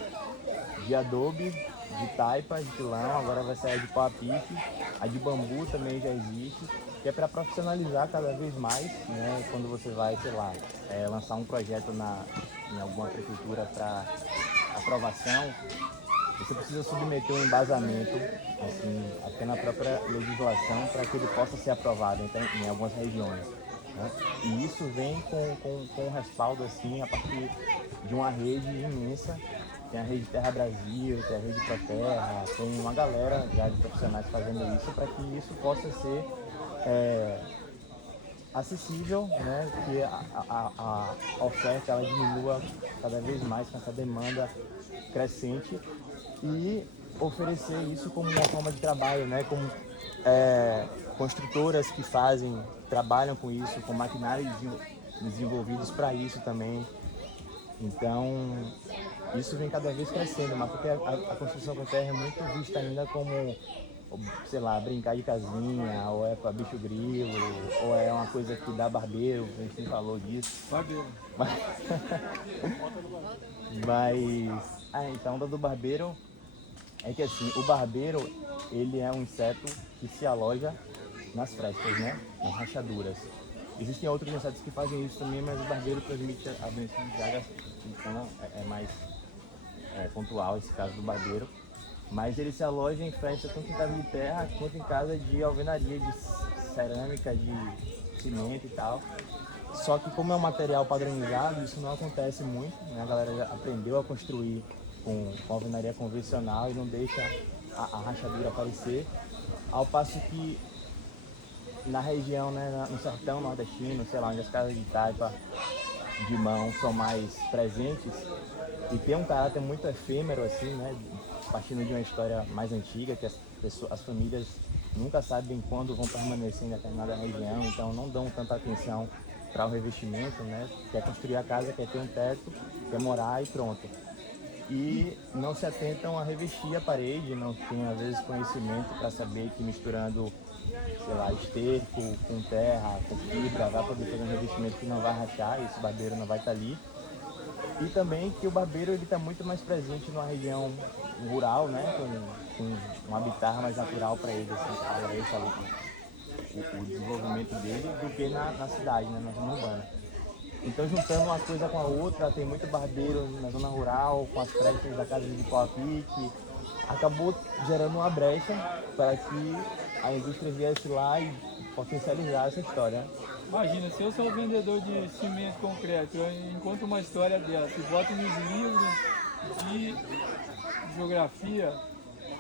de adobe, de taipa, de pilão, agora vai sair de pau a pique, a de bambu também já existe, que é para profissionalizar cada vez mais, né? Quando você vai, sei lá, lançar um projeto em alguma prefeitura para aprovação, você precisa submeter um embasamento, assim, até na própria legislação, para que ele possa ser aprovado em algumas regiões, né? E isso vem com um respaldo, assim, a partir de uma rede imensa. Tem a rede Terra Brasil, tem a rede Proterra, tem uma galera já de profissionais fazendo isso para que isso possa ser acessível, né? Que a oferta ela diminua cada vez mais com essa demanda crescente e oferecer isso como uma forma de trabalho, né? Como construtoras que trabalham com isso, com maquinários desenvolvidos para isso também. Então, isso vem cada vez crescendo, mas porque a construção com terra é muito vista ainda como, sei lá, brincar de casinha, ou é para bicho grilo, ou é uma coisa que dá barbeiro, a gente nem falou disso. Barbeiro. Então, onda do barbeiro é que assim, o barbeiro, ele é um inseto que se aloja nas frestas, né? Nas rachaduras. Existem outros insetos que fazem isso também, mas o barbeiro transmite a doença de Chagas, então é mais pontual esse caso do barbeiro. Mas ele se aloja em frestas tanto em casa de terra quanto em casa de alvenaria, de cerâmica, de cimento e tal. Só que como é um material padronizado, isso não acontece muito, né? A galera já aprendeu a construir com alvenaria convencional e não deixa a rachadura aparecer, ao passo que na região, né, no sertão nordestino, sei lá, onde as casas de taipa de mão são mais presentes e tem um caráter muito efêmero, assim, né, partindo de uma história mais antiga, que as famílias nunca sabem quando vão permanecer em determinada região, então não dão tanta atenção para o revestimento, né, quer construir a casa, quer ter um teto, quer morar e pronto. E não se atentam a revestir a parede, não tem às vezes conhecimento para saber que misturando, sei lá, esterco com terra, com fibra, vai poder fazer um revestimento que não vai rachar, esse barbeiro não vai estar ali. E também que o barbeiro está muito mais presente numa região rural, né, com um habitat mais natural para ele, assim, favorece o desenvolvimento dele do que na cidade, né, na zona urbana. Então, juntando uma coisa com a outra, tem muito barbeiro na zona rural, com as frestas da casa de pau a pique, acabou gerando uma brecha para que a indústria viesse lá e potencializar essa história. Imagina, se eu sou vendedor de cimento concreto, eu encontro uma história dessa e boto nos livros de geografia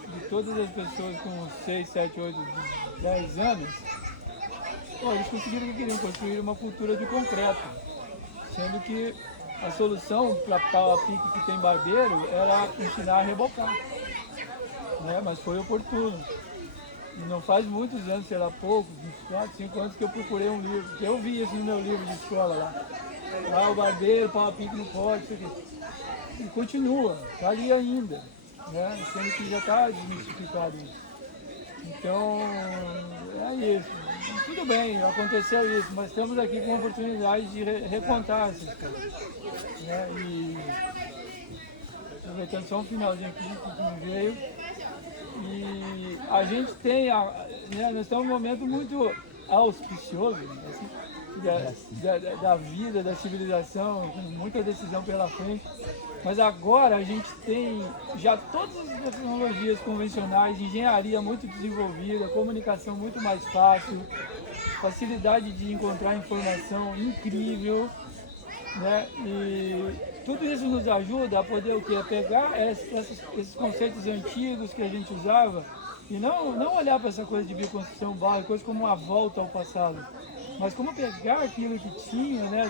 de todas as pessoas com 6, 7, 8, 10 anos, eles conseguiram o que queriam, construir uma cultura de concreto. Sendo que a solução para pau a pique que tem barbeiro era ensinar a rebocar, né? Mas foi oportuno. E não faz muitos anos, sei lá, pouco, 4, 5 anos que eu procurei um livro, porque eu vi isso no meu livro de escola lá. Lá o barbeiro, pau a pique não pode, isso aqui. E continua, está ali ainda, né? Sendo que já está desmistificado isso. Então, é isso. Tudo bem, aconteceu isso, mas estamos aqui com a oportunidade de recontar essas coisas, né? E aproveitando só um finalzinho aqui que não veio, e a gente tem, né, nós estamos num momento muito auspicioso, assim, da vida, da civilização, com muita decisão pela frente. Mas agora a gente tem já todas as tecnologias convencionais, engenharia muito desenvolvida, comunicação muito mais fácil, facilidade de encontrar informação incrível, né? E tudo isso nos ajuda a poder o quê? A pegar esses conceitos antigos que a gente usava e não olhar para essa coisa de bioconstrução básica, coisa como uma volta ao passado, mas como pegar aquilo que tinha, né?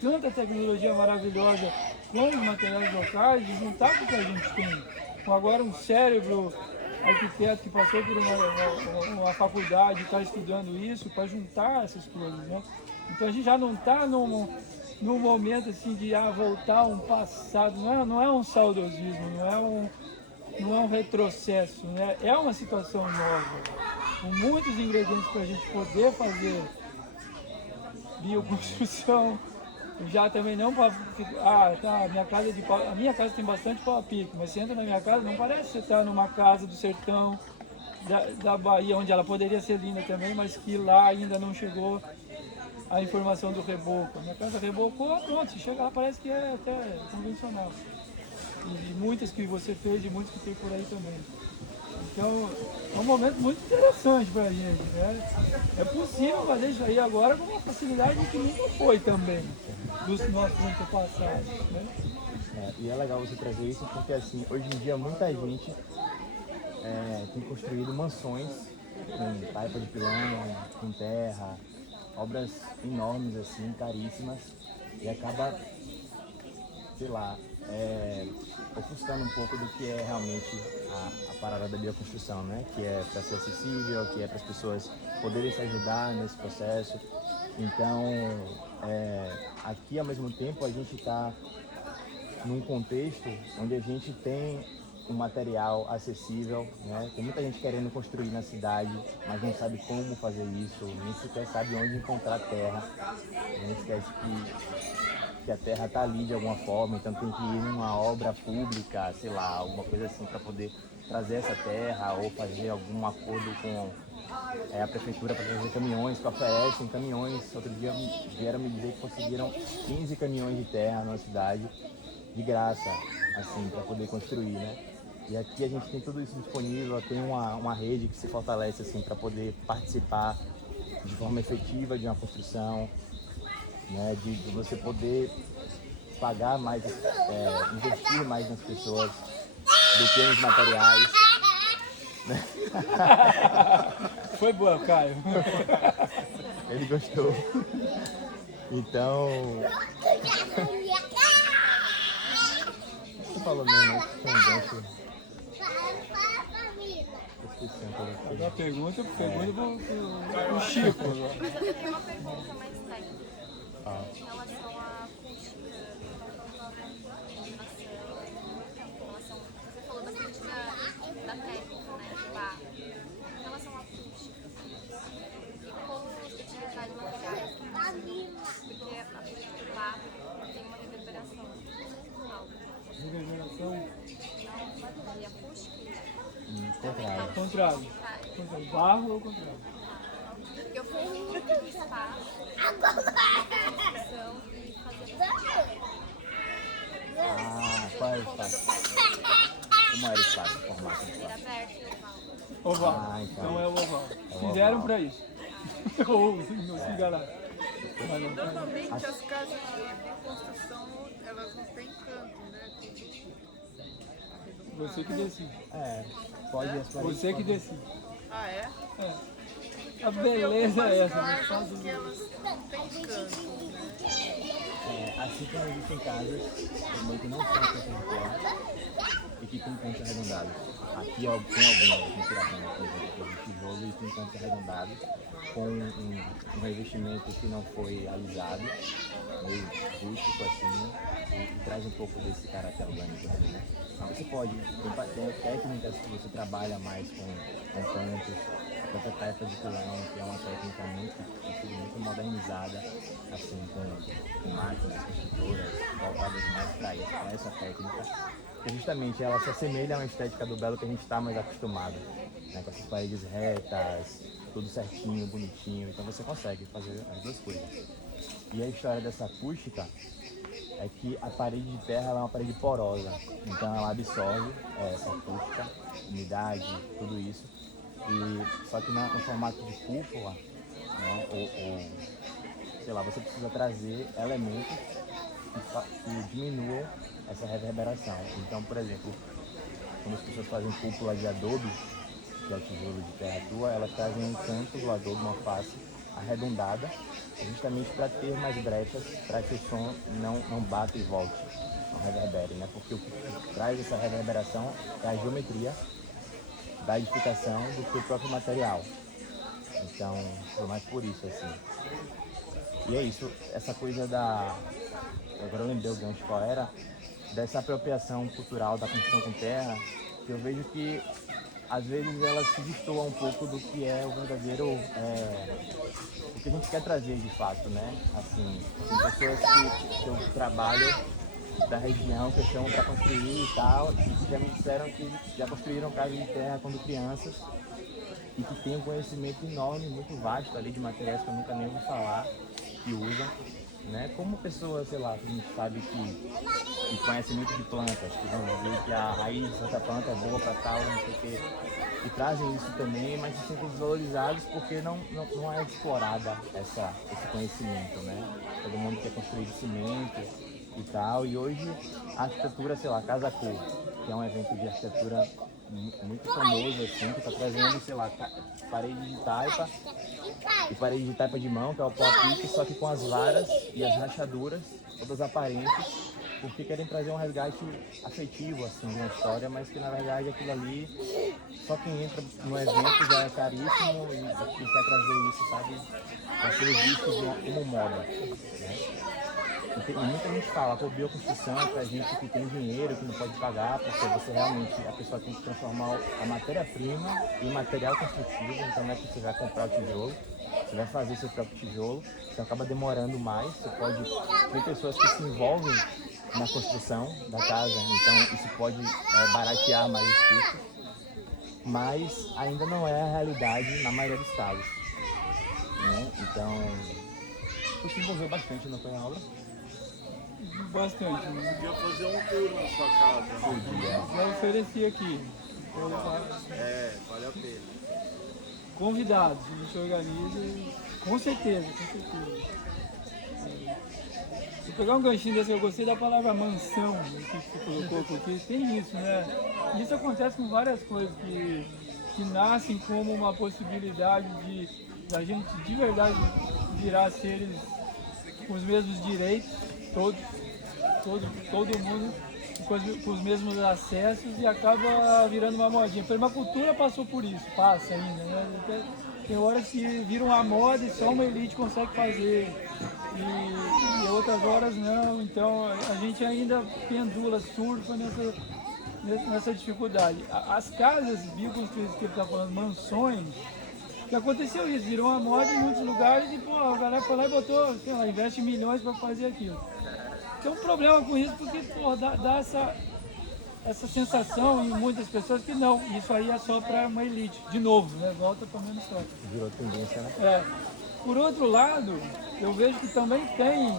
Tanta tecnologia maravilhosa com os materiais locais e juntar com o que a gente tem. Com agora um cérebro arquiteto que passou por uma faculdade e está estudando isso para juntar essas coisas, né? Então a gente já não está num momento assim de voltar a um passado, não é um saudosismo, não é um retrocesso, né? É uma situação nova, com muitos ingredientes para a gente poder fazer bioconstrução. Já também não para tá, a minha casa tem bastante pau a pique, mas você entra na minha casa, não parece que você está numa casa do sertão da Bahia, onde ela poderia ser linda também, mas que lá ainda não chegou a informação do reboco. A minha casa rebocou, pronto, se chegar lá parece que é até convencional. E muitas que você fez e muitas que tem por aí também. Então é um momento muito interessante para a gente, né? É possível fazer isso aí agora com uma facilidade que nunca foi também dos nossos antepassados, né? E é legal você trazer isso porque assim, hoje em dia muita gente tem construído mansões com taipa de pilão, com terra, obras enormes assim, caríssimas, e acaba, sei lá, ofuscando um pouco do que é realmente a parada da bioconstrução, né? Que é para ser acessível, que é para as pessoas poderem se ajudar nesse processo. Então, aqui ao mesmo tempo a gente está num contexto onde a gente tem um material acessível, né? Tem muita gente querendo construir na cidade, mas não sabe como fazer isso, nem sequer sabe onde encontrar terra, nem esquece que a terra está ali de alguma forma, então tem que ir numa obra pública, sei lá, alguma coisa assim para poder trazer essa terra ou fazer algum acordo com a prefeitura para trazer caminhões que oferecem caminhões. Outro dia vieram me dizer que conseguiram 15 caminhões de terra na cidade de graça, assim, para poder construir, né? E aqui a gente tem tudo isso disponível, tem uma rede que se fortalece assim para poder participar de forma efetiva de uma construção, né? De você poder pagar mais, investir mais nas pessoas do que nos materiais. Né? Foi boa, Caio. Ele gostou. Então. Você falou mesmo, né? Que tem um gancho. A pergunta pro Chico. Mas eu tenho uma pergunta mais técnica em relação à acústica, você falou bastante da técnica, né, de barro. Em relação à acústica, e como utilizar de materiais, porque a acústica do barro tem uma reverberação alta. Reverberação? E acústica? Contrário. Barro ou contrário? Eu fui no espaço, construção e fazer bastante. Qual é o espaço? Como era o espaço, o formato do Era espaço? aberto, Oval. Então é o oval. Fizeram para isso. Ou não se enganaram. Normalmente as casas de construção, elas não têm canto, né? Você que decide. Pode as paredes. Você que decide. Ah, é? A beleza é essa. Casas que elas não têm canto, né? Assim como existem casas também que não são feitas de terra e que têm cantos arredondados. Aqui tem algumas aqui em Pirapana, por exemplo, de tijolo e tem cantos arredondados com um revestimento que não foi alisado, meio rústico assim, e traz um pouco desse caráter orgânico assim, né? Então você pode, tem técnicas que você trabalha mais com cantos, a taipa de pilão, que é uma técnica muito modernizada, assim, com máquinas construtoras voltadas mais para isso, para essa técnica, que justamente ela se assemelha a uma estética do belo que a gente está mais acostumado, né? Com essas paredes retas, tudo certinho, bonitinho, então você consegue fazer as duas coisas. E a história dessa acústica é que a parede de terra ela é uma parede porosa, então ela absorve essa acústica, umidade, tudo isso. E só que no formato de cúpula, né, ou sei lá, você precisa trazer elementos que diminuam essa reverberação. Então, por exemplo, quando as pessoas fazem cúpula de adobe, que é tijolo de terra tua, elas trazem um canto do adobe, uma face arredondada, justamente para ter mais brechas, para que o som não bata e volte, não reverbere, né? Porque o que traz essa reverberação é a geometria da edificação do que o próprio material. Então, foi mais por isso, assim. E é isso, essa coisa da agora eu lembrei o gancho qual era, dessa apropriação cultural da construção com terra, que eu vejo que às vezes ela se destoa um pouco do que é o verdadeiro, o que a gente quer trazer de fato, né? Assim, tem pessoas que têm um trabalho da região, que estão para construir e tal, e já me disseram que já construíram casas de terra quando crianças e que tem um conhecimento enorme, muito vasto ali de materiais que eu nunca nem ouvi falar, que usam, né? Como pessoas, sei lá, que a gente sabe que conhecem muito de plantas, que vão dizer que a raiz dessa planta é boa para tal, não sei o quê, e trazem isso também, mas se sentem desvalorizados porque não é explorada esse conhecimento, né? Todo mundo quer construir de cimento e tal, e hoje a arquitetura, sei lá, Casa Cor, que é um evento de arquitetura muito famoso, assim, que está trazendo, sei lá, parede de taipa e parede de taipa de mão, que é o pau-pique, só que com as varas e as rachaduras, todas aparentes, porque querem trazer um resgate afetivo, assim, de uma história, mas que na verdade aquilo ali, só quem entra no evento já é caríssimo e quer trazer isso, sabe, para ser visto como moda, né? E muita gente fala, pô, bioconstrução é pra gente que tem dinheiro, que não pode pagar, porque você realmente, a pessoa tem que transformar a matéria-prima em material construtivo, então não é que você vai comprar o tijolo, você vai fazer seu próprio tijolo, então acaba demorando mais, você pode, tem pessoas que se envolvem na construção da casa, então isso pode baratear mais os custos, mas ainda não é a realidade na maioria dos casos, né? Então, você se envolveu bastante, não foi na obra? Bastante. Podia fazer um tour na sua casa. Já ofereci aqui. Vale a pena. Convidados, a gente organiza, com certeza, com certeza. Se pegar um ganchinho desse, eu gostei da palavra mansão, que você colocou, porque tem isso, né? Isso acontece com várias coisas que nascem como uma possibilidade de a gente de verdade virar seres com os mesmos direitos, todo mundo com os mesmos acessos, e acaba virando uma modinha. A permacultura passou por isso, passa ainda, né? Tem horas que vira uma moda e só uma elite consegue fazer, e outras horas não. Então a gente ainda pendula, surfa nessa dificuldade. As casas bioconstruídas que ele está falando, mansões, que aconteceu isso, virou uma moda em muitos lugares e, pô, a galera foi lá e botou, sei lá, investe milhões para fazer aquilo. Tem um problema com isso porque, pô, dá essa sensação em muitas pessoas que não, isso aí é só para uma elite. De novo, né? Volta para a mesma história. Virou tendência, né? Por outro lado, eu vejo que também tem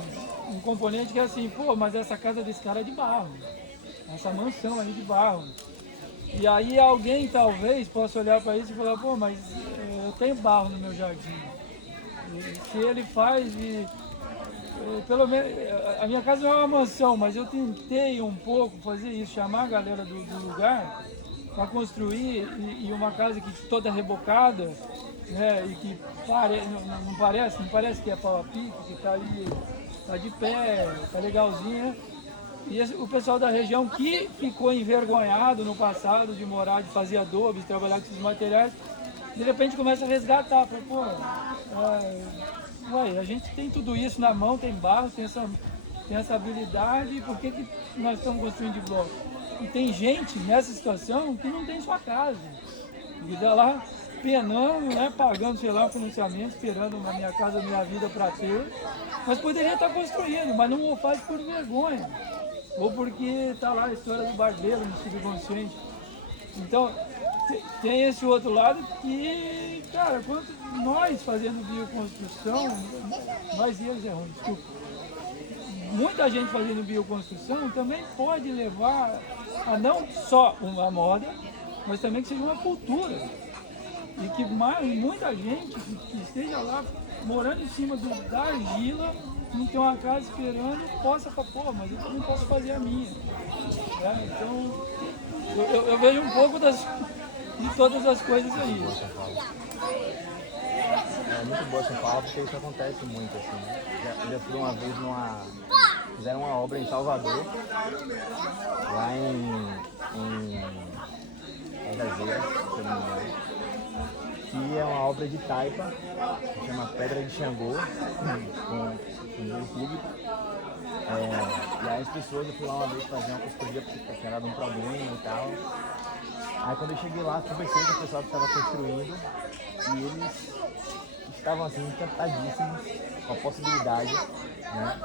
um componente que é assim, pô, mas essa casa desse cara é de barro, essa mansão aí de barro. E aí alguém talvez possa olhar para isso e falar, pô, mas eu tenho barro no meu jardim. E se ele faz pelo menos, a minha casa não é uma mansão, mas eu tentei um pouco fazer isso, chamar a galera do lugar para construir e uma casa que toda rebocada, né, e que não parece que é pau a pique, que está ali, está de pé, está legalzinha. E o pessoal da região que ficou envergonhado no passado de morar, de fazer adobe, de trabalhar com esses materiais, de repente começa a resgatar, fala, pô, a gente tem tudo isso na mão, tem barro, tem essa habilidade, por que nós estamos construindo de bloco? E tem gente nessa situação que não tem sua casa, que está lá penando, né, pagando, sei lá, um financiamento, esperando na minha casa, minha vida para ter, mas poderia estar construindo, mas não o faz por vergonha, ou porque está lá a história do barbeiro no subconsciente. Então, tem esse outro lado que, cara, quanto nós fazendo bioconstrução, nós e eles é ruim, desculpa. Muita gente fazendo bioconstrução também pode levar a não só uma moda, mas também que seja uma cultura. E que muita gente que esteja lá morando em cima da argila, não tem uma casa esperando, possa falar, pô, mas eu também posso fazer a minha. Então, eu vejo um pouco de todas as coisas aí. É muito boa São Paulo porque isso acontece muito, assim, né? Já fui uma vez fizeram uma obra em Salvador, lá em Cajazeiras, se eu não me engano, que é uma obra de taipa, que chama Pedra de Xangô, com dinheiro público. E aí as pessoas, eu fui lá uma vez fazer uma consultoria porque tinha dado um problema e tal. Aí quando eu cheguei lá, conversei com o pessoal que estava construindo e eles estavam assim encantadíssimos com a possibilidade, né,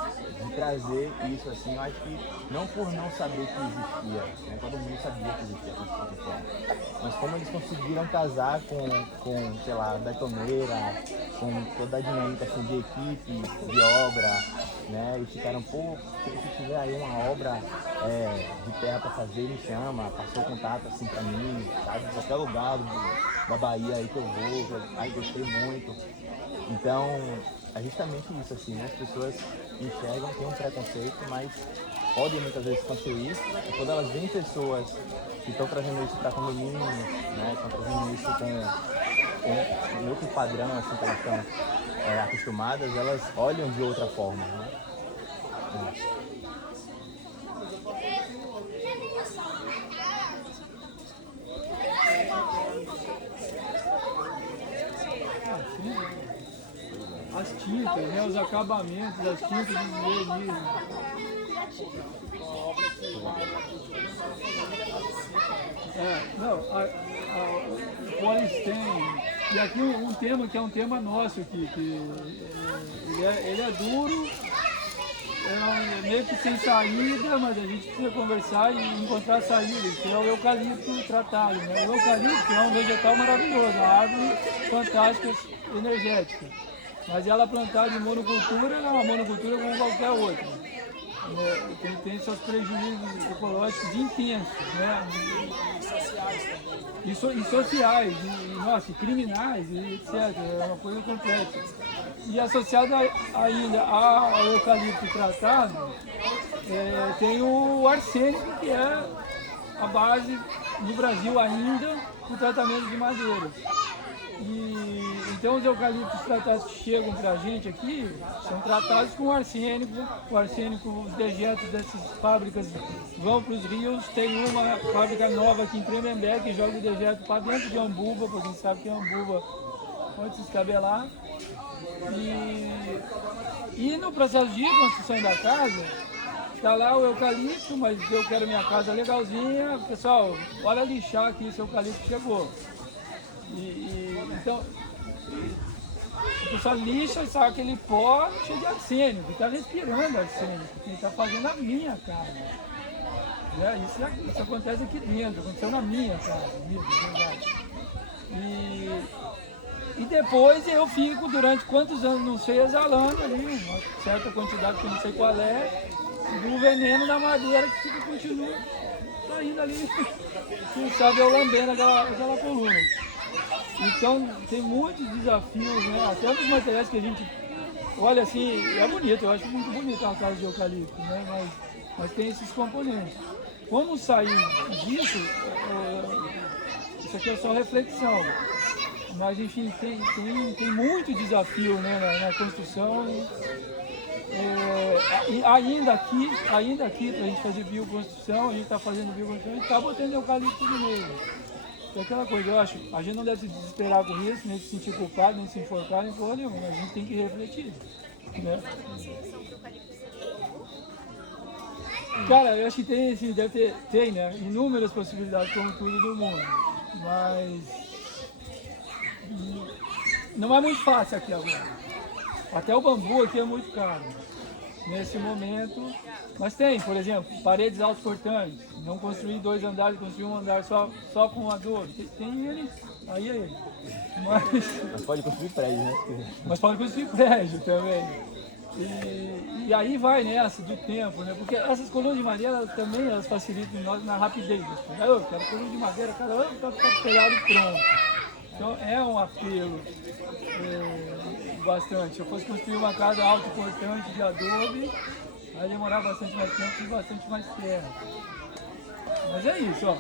de trazer isso assim. Eu acho que não por não saber que existia, né, todo mundo sabia que existia a construção de terra, mas como eles conseguiram casar com sei lá, a betoneira, com toda a dinâmica assim, de equipe, de obra, né, e ficaram, pô, se tiver aí uma obra de terra para fazer, me chama, passou o contato assim para mim, sabe, de qualquer lugar da Bahia aí que eu vou, aí gostei muito. Então, é justamente isso, assim, né? As pessoas enxergam, têm um preconceito, mas podem muitas vezes construir. E quando elas veem pessoas que estão trazendo isso para condomínio, né? Estão trazendo isso com um outro padrão, assim, que elas estão acostumadas, elas olham de outra forma, né? As tintas, né? Os acabamentos, as tintas de verniz. O Polistém. E aqui um tema que é um tema nosso aqui, que ele é duro, meio que sem saída, mas a gente precisa conversar e encontrar saídas, que é o eucalipto tratado, né? O eucalipto é um vegetal maravilhoso, uma árvore fantástica, energética. Mas ela plantada em monocultura, é uma monocultura como qualquer outra. Tem seus prejuízos ecológicos intensos, né? E sociais, e criminais, e etc. É uma coisa complexa. E associada ainda ao eucalipto tratado, tem o arsênico, que é a base no Brasil ainda do tratamento de madeira. Então os eucaliptos tratados que chegam para a gente aqui são tratados com arsênico. O arsênico, os dejetos dessas fábricas vão para os rios. Tem uma fábrica nova aqui em Tremembé que joga o dejeto para dentro de Ambuba, porque a gente sabe que Ambuba pode se escabelar. E no processo de construção da casa, está lá o eucalipto, mas eu quero minha casa legalzinha. Pessoal, bora lixar aqui, esse eucalipto chegou. Então, a pessoa lixa e sai aquele pó cheio de arsênico, está respirando arsênico, ele está fazendo a minha casa. Isso acontece aqui dentro, aconteceu na minha casa, verdade. E depois eu fico, durante quantos anos, não sei, exalando ali uma certa quantidade que eu não sei qual é, do veneno da madeira que continua saindo ali, quem sabe eu lambendo aquela coluna. Então tem muitos desafios, né? Até nos materiais que a gente olha assim, é bonito, eu acho muito bonita a casa de eucalipto, né? Mas tem esses componentes. Como sair disso, isso aqui é só reflexão. Mas enfim, tem muito desafio, né, na construção. E ainda aqui, para a gente fazer bioconstrução, a gente está fazendo bioconstrução e está botando eucalipto no meio. É aquela coisa, eu acho, a gente não deve se desesperar com isso, nem se sentir culpado, nem se enforcar, nem porra nenhuma. A gente tem que refletir, né? Cara, eu acho que tem, assim, deve ter, né, inúmeras possibilidades, como tudo do mundo. Mas não é muito fácil aqui agora. Até o bambu aqui é muito caro nesse momento. Mas tem, por exemplo, paredes autocortantes. Não construir 2 andares, construir um andar só com adobe. Tem ele, aí é ele. Mas pode construir prédio, né? Mas pode construir prédio também. E aí vai nessa do tempo, né? Porque essas colunas de madeira também elas facilitam nós na rapidez. Eu quero coluna de madeira, cada ano está telhado pronto. Então é um apelo bastante. Se eu fosse construir uma casa autocortante de adobe, vai demorar bastante mais tempo e bastante mais terra. Mas é isso, ó.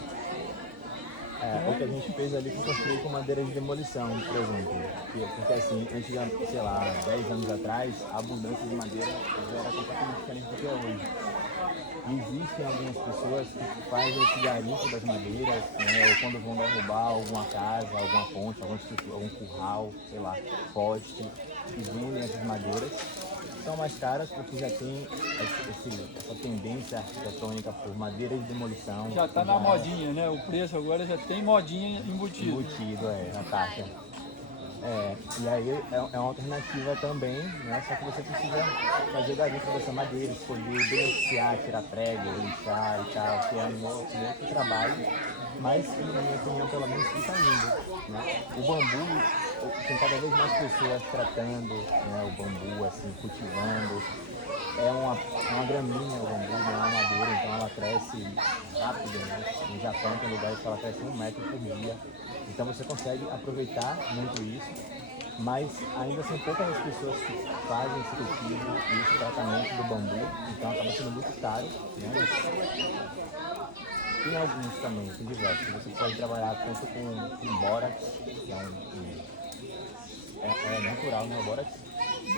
O que a gente fez ali foi construir com madeira de demolição, por exemplo. Porque assim, antes de, sei lá, 10 anos atrás, a abundância de madeira já era completamente diferente do que é hoje. E existem algumas pessoas que fazem esse garimpo das madeiras, né, ou quando vão derrubar alguma casa, alguma ponte, algum curral, sei lá, poste, e vendem essas madeiras. são mais caras porque já tem essa tendência arquitetônica por madeira de demolição. Já está na modinha, né? O preço agora já tem modinha embutido. Embutido, na taxa. E aí é uma alternativa também, né? Só que você precisa fazer da vista dessa madeira, escolher, beneficiar, tirar prego, lixar e tal, que é um outro trabalho, mas que, na minha opinião, pelo menos fica lindo, né? O bambu, tem cada vez mais pessoas tratando, né, o bambu, assim, cultivando. É uma graminha o bambu, não é uma madeira, então ela cresce rápido, né? No Japão tem lugares que ela cresce 1 metro por dia. Então você consegue aproveitar muito isso, mas ainda são poucas as pessoas que fazem esse cultivo e esse tratamento do bambu, então acaba sendo muito caro, né? Tem alguns também, tem diversos. Você pode trabalhar tanto com bórax, que é natural, né? O bórax.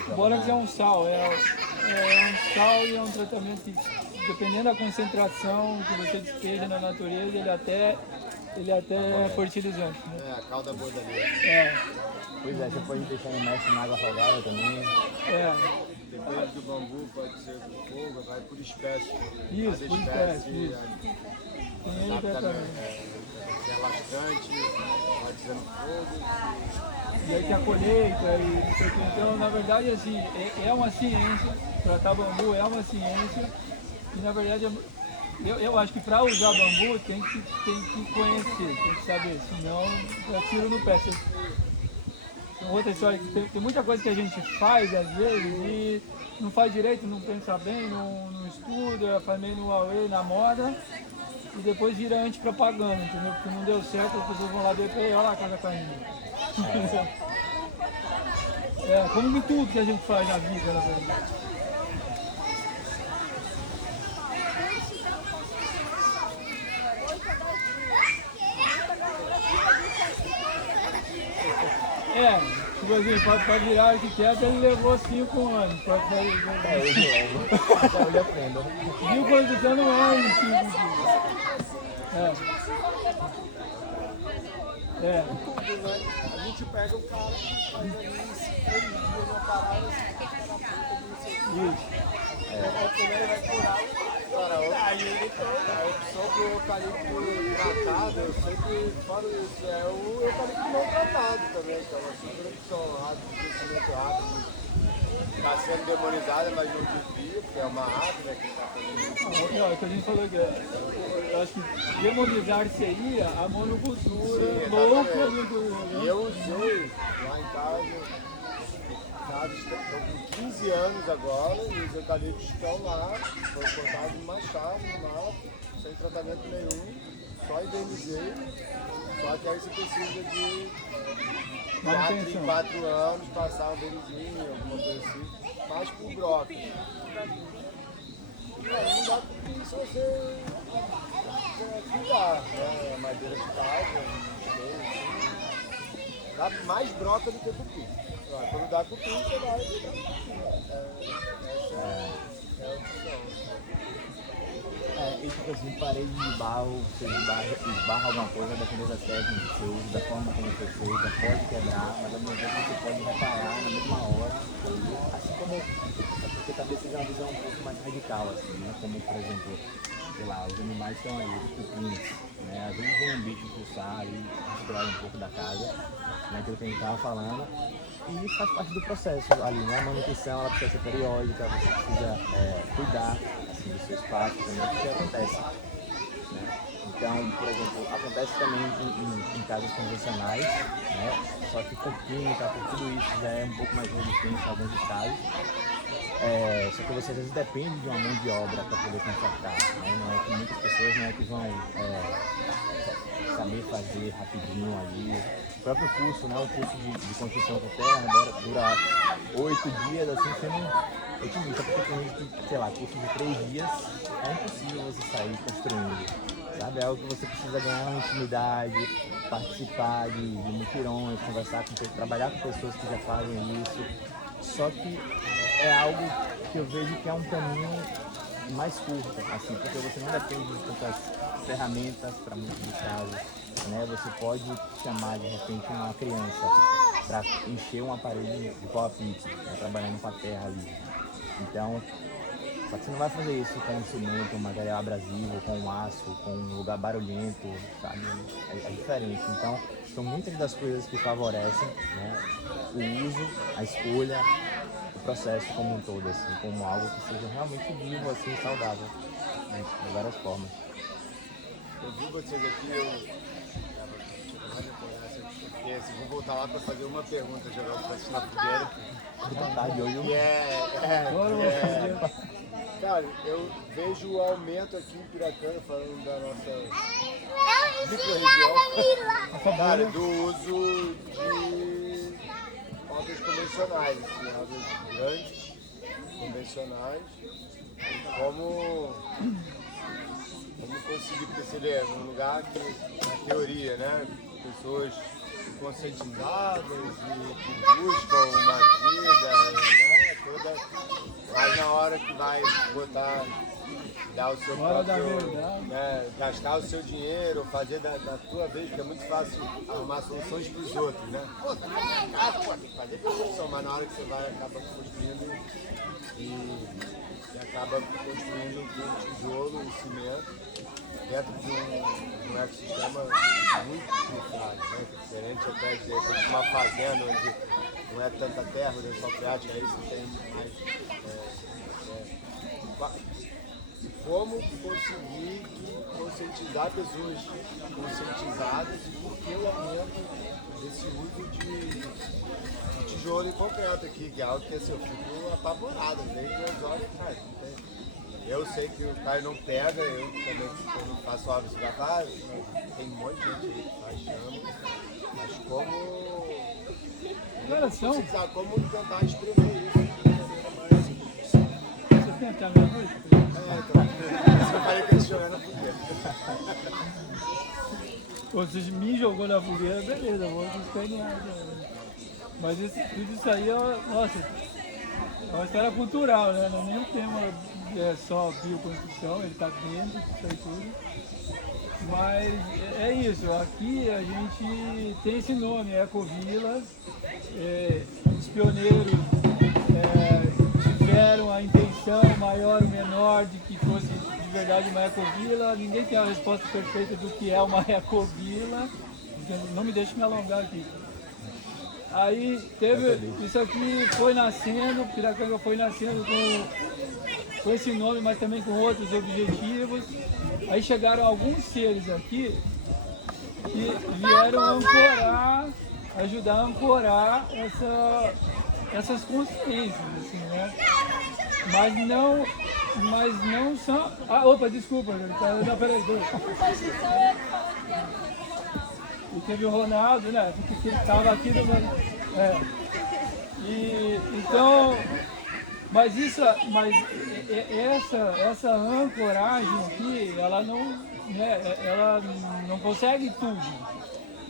O bórax é um sal, é um sal e é um tratamento que, dependendo da concentração que você despeja na natureza, ele até é fertilizante. Né? A cauda boa dali. Pois é, você pode deixar imerso na água salgada também. Depende do bambu, pode ser do fogo, vai por espécie. Isso, por espécie, isso. Tem ele também. Se é bastante, pode ser no fogo. E aí tem a colheita, então na verdade assim, é uma ciência, tratar bambu é uma ciência, e na verdade eu acho que para usar bambu tem que conhecer, tem que saber, senão é tiro no pé. Outra história, tem muita coisa que a gente faz às vezes e não faz direito, não pensa bem, não estuda, faz meio no Huawei, na moda, e depois vira antipropaganda, entendeu? Porque não deu certo, as pessoas vão lá depois, olha lá a casa caindo. Como em tudo que a gente faz na vida, na verdade. Tipo assim, para virar arquiteto ele levou 5 anos. Eu aprendo. Viu construção não é em 5 dias. A gente pega o cara que faz ali 3 dias uma parada ele vai curar aí ele a opção do eucalipto tratado, eu sempre falo isso, é o eucalipto não tratado também, que é uma super opção rápida, de crescimento rápido. Está sendo demonizada, mas não desvia, porque é uma árvore, né, que está fazendo. É o que a gente falou aqui. Eu acho que demonizar seria a monocultura, louca. E eu usei lá em casa. Estou com 15 anos agora e os eucaliptos estão lá, foram cortados no machado, no mato, sem tratamento nenhum, só indenizei, só que aí você precisa de 4 em 4 anos passar um benizinho, alguma coisa assim, mais por brócolis. Não dá porque isso você cuidar, né? A madeira de casa, dá mais broca do que cupim. Quando dá cupim, você vai essa é a opção. E tipo assim, parede de barro, você esbarra alguma coisa, dependendo da técnica que você usa, da forma como foi feita, pode quebrar, mas ao mesmo tempo você pode reparar na mesma hora. Assim como, porque talvez seja uma visão um pouco mais radical, assim, né? Como, por exemplo, sei lá, os animais estão aí, os cupins, né? Às vezes vem um bicho pulsar e destrói um pouco da casa, né? Aquilo que a gente estava falando. E isso faz parte do processo ali, né? A manutenção ela precisa ser periódica, você precisa cuidar assim, do seu espaço também, porque acontece. Né? Então, por exemplo, acontece também em casas convencionais, né? Só que por química, por tudo isso já é um pouco mais resistente em alguns estados. Só que você às vezes depende de uma mão de obra para poder consertar, né? Não é que muitas pessoas não é que vão saber fazer rapidinho ali. O próprio curso, né? O curso de construção com terra dura 8 dias, assim, sendo otimista, porque tem gente que, sei lá, curso de 3 dias é impossível você sair construindo, sabe? É algo que você precisa ganhar uma intimidade, participar de mutirões, conversar trabalhar com pessoas que já fazem isso, só que é algo que eu vejo que é um caminho mais curto, assim, porque você não depende de tantas ferramentas para muitos casos, né? Você pode chamar de repente uma criança para encher uma parede de cola-pit, né? Trabalhando com a terra ali. Então, só que você não vai fazer isso com cimento, um material abrasivo, com aço, com um lugar barulhento, sabe? É diferente. Então, são muitas das coisas que favorecem, né, o uso, a escolha, o processo como um todo, assim, como algo que seja realmente vivo, assim, saudável, né, de várias formas. Eu vi vocês aqui, vou voltar lá para fazer uma pergunta geral para na fogueira. Cara, eu vejo o aumento aqui em Piracanga, falando da nossa micro-região, cara, do uso de obras convencionais, assim, obras grandes, convencionais, como conseguir perceber um lugar que, na teoria, né, pessoas conscientizadas e que buscam uma vida, né, toda, mas na hora que vai botar, dar o seu próprio, né, gastar o seu dinheiro, fazer da tua vez, que é muito fácil arrumar soluções para os outros, né? Pô, tá mais caro, pô, tem que fazer a solução, mas na hora que você vai, acaba construindo e acaba construindo um tijolo, um cimento, dentro de um ecossistema muito frágil, né? Diferente até de repente uma fazenda onde não é tanta terra, onde é só freática, aí você tem mais. Como conseguir conscientizar pessoas conscientizadas e por que o aumento desse uso de tijolo e concreto aqui, que é algo que assim, eu fico apavorado, desde meus olhos, cara, eu sei que o Caio não pega, eu também quando faço obras da casa, tem um monte de gente aí que faz chama, mas como tentar espremer isso. Você tenta a minha música? Eu falei que eles jogaram na fogueira. Você me jogou na fogueira, beleza, vou escanear. Mas tudo isso aí, nossa, é uma história cultural, né? Não é nem um tema só bioconstrução, ele está dentro disso aí tudo. Mas é isso, aqui a gente tem esse nome, Ecovila. Os pioneiros tiveram a intenção maior ou menor de que fosse de verdade uma ecovila. Ninguém tem a resposta perfeita do que é uma ecovila. Não me deixe me alongar aqui. Aí teve, isso aqui foi nascendo, Piracanga foi nascendo com esse nome, mas também com outros objetivos. Aí chegaram alguns seres aqui que vieram ancorar, ajudar a ancorar essas consciências, assim, né? Mas não são... Ah, opa, desculpa, não, peraí, E teve o Ronaldo, né? Porque ele estava aqui no... Então... Mas essa ancoragem aqui, ela não consegue tudo.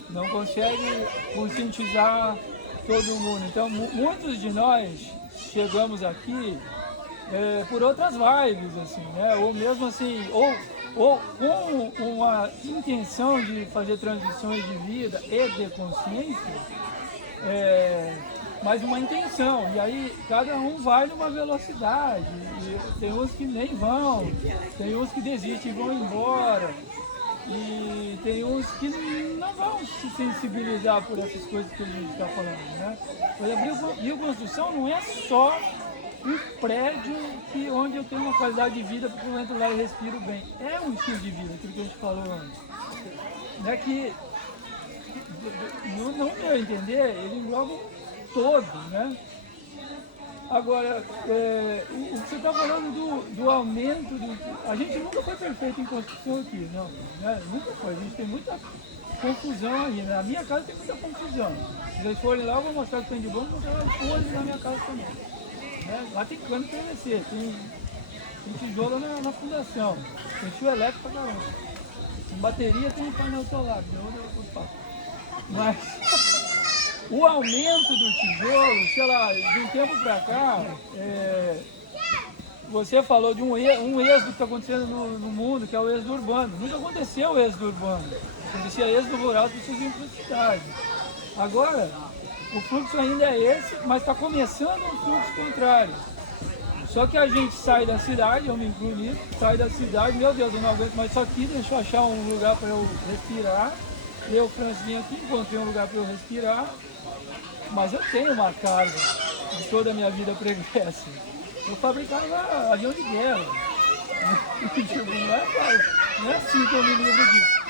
Não consegue conscientizar todo mundo. Então, muitos de nós chegamos aqui por outras vibes, assim, né? Ou mesmo assim, ou com uma intenção de fazer transições de vida e de consciência, mas uma intenção. E aí cada um vai numa velocidade. E tem uns que nem vão, tem uns que desistem e vão embora. E tem uns que não vão se sensibilizar por essas coisas que a gente está falando, né? Por exemplo, bioconstrução não é só um prédio onde eu tenho uma qualidade de vida porque eu entro lá e respiro bem. É um estilo de vida, aquilo que a gente falou antes. Né? Que, não meu entender, ele engloba um todo, né? Agora, o que você está falando do aumento, a gente nunca foi perfeito em construção aqui, não, né? Nunca foi, a gente tem muita confusão aí, na minha casa tem muita confusão. Se vocês forem lá, eu vou mostrar que tem de bom, vou mostrar os folhas na minha casa também. Né? Lá tem cano PVC, tem tijolo na fundação, tem fio elétrico pra caramba. Tem bateria, tem painel solar, mas... O aumento do tijolo, sei lá, de um tempo para cá, você falou de um êxodo que está acontecendo no mundo, que é o êxodo urbano. Nunca aconteceu o êxodo urbano, acontecia êxodo rural, as pessoas iam para a cidade. Agora, o fluxo ainda é esse, mas está começando um fluxo contrário. Só que a gente sai da cidade, eu me incluo nisso, sai da cidade, meu Deus, eu não aguento mais isso aqui, deixa eu achar um lugar para eu respirar. Eu, Francinha, aqui, encontrei um lugar para eu respirar, mas eu tenho uma carga de toda a minha vida pregressa. Eu fabricava avião de guerra. Tipo, não é assim que eu me livro disso.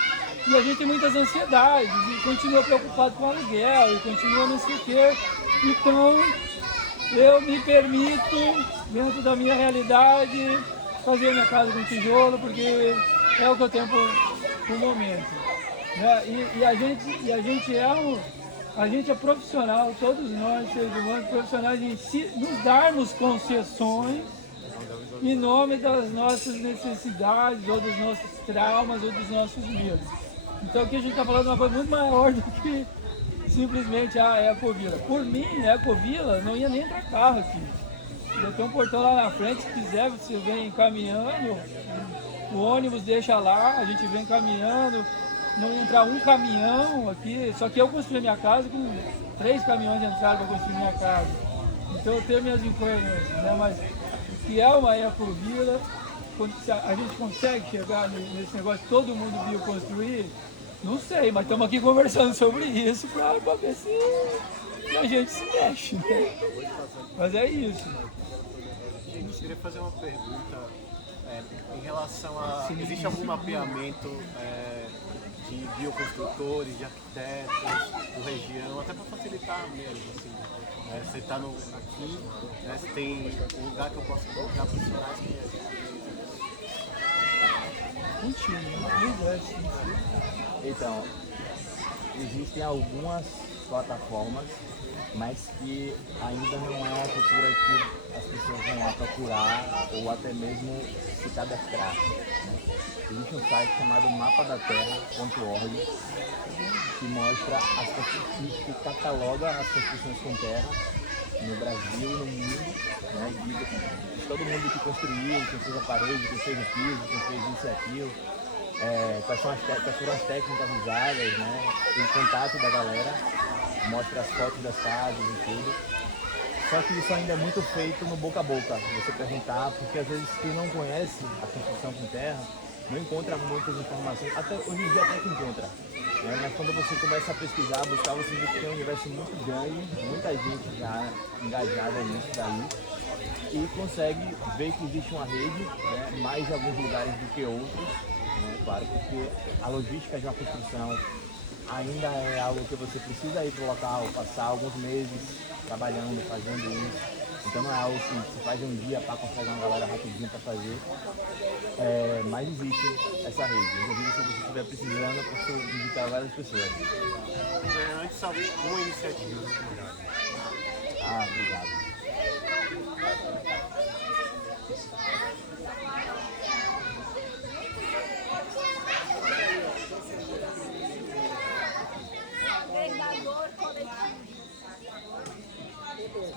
E a gente tem muitas ansiedades, e continua preocupado com o aluguel, e continua não sei o quê. Então, eu me permito, dentro da minha realidade, fazer minha casa com tijolo, porque é o que eu tenho por momento. Né? E a gente é profissional, todos nós, seres humanos, profissionais em nos darmos concessões em nome das nossas necessidades, ou dos nossos traumas, ou dos nossos medos. Então aqui a gente está falando de uma coisa muito maior do que simplesmente a Ecovila. Por mim, a Ecovila não ia nem entrar carro aqui. Já tem um portão lá na frente, se quiser você vem caminhando, o ônibus deixa lá, a gente vem caminhando, não ia entrar um caminhão aqui, só que eu construí minha casa com 3 caminhões de entrada para construir minha casa. Então eu tenho minhas incoerências, né? Mas o que é uma Ecovila, a gente consegue chegar nesse negócio, todo mundo viu construir? Não sei, mas estamos aqui conversando sobre isso para ver se a gente se mexe, né? Mas é isso. Gente, eu queria fazer uma pergunta em relação a... Existe algum mapeamento de bioconstrutores, de arquitetos, de região, até para facilitar mesmo, assim. Você está aqui, né, você tem um lugar que eu posso colocar profissionais que Então, existem algumas plataformas, mas que ainda não é uma cultura que as pessoas vão lá procurar ou até mesmo se cadastrar. Né? Existe um site chamado mapadaterra.org que mostra que cataloga as construções com terra no Brasil e no mundo, né? De todo mundo que construiu, quem fez a parede, quem fez o piso, quem fez isso e aquilo, quais foram as técnicas usadas, né? O contato da galera, mostra as fotos das casas e tudo. Só que isso ainda é muito feito no boca a boca, você perguntar, porque às vezes quem não conhece a construção com terra não encontra muitas informações, até hoje em dia até que encontra. Mas quando você começa a pesquisar, buscar, você vê que tem um universo muito grande, muita gente já engajada nisso daí, e consegue ver que existe uma rede, né, mais em alguns lugares do que outros, né, claro, porque a logística de uma construção ainda é algo que você precisa ir para o local, passar alguns meses trabalhando, fazendo isso. Então não é algo que você faz um dia para conseguir uma galera rapidinho para fazer. Mas existe essa rede. Inclusive, se você estiver precisando, eu posso indicar várias pessoas. Antes, talvez uma iniciativa. Obrigado.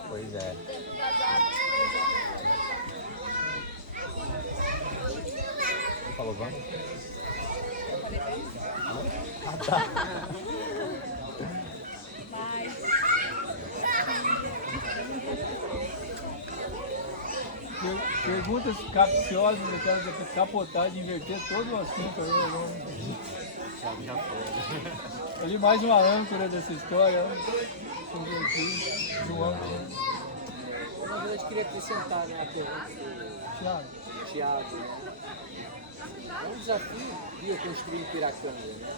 Pois é. Você falou vamos? Tá. Perguntas capciosas, eu quero capotar, de inverter todo o assunto. Já foi. Ali mais uma âncora dessa história. Na verdade, queria acrescentar, né, a pergunta do Thiago. Né? É um desafio bioconstruir em Piracanga, né?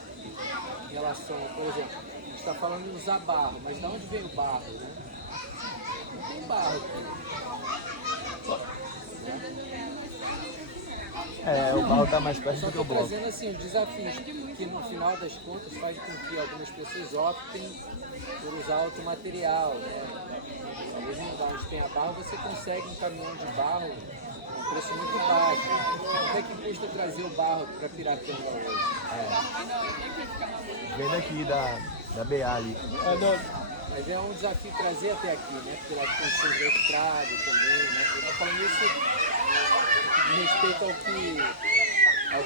Em relação, por exemplo, a gente está falando de usar barro, mas de onde vem o barro, né? Não tem barro aqui. O barro está mais perto do que o bloco. Trazendo assim, os desafios que no final das contas faz com que algumas pessoas optem por usar outro material, né? Talvez no lugar onde tem a barro, você consegue um caminhão de barro a um preço muito baixo. Quanto é que custa trazer o barro para Piracanga hoje? Vem daqui da BA ali. Mas é um desafio trazer até aqui, né? Pelas condições da estrada também, né? Eu estou falando isso de respeito ao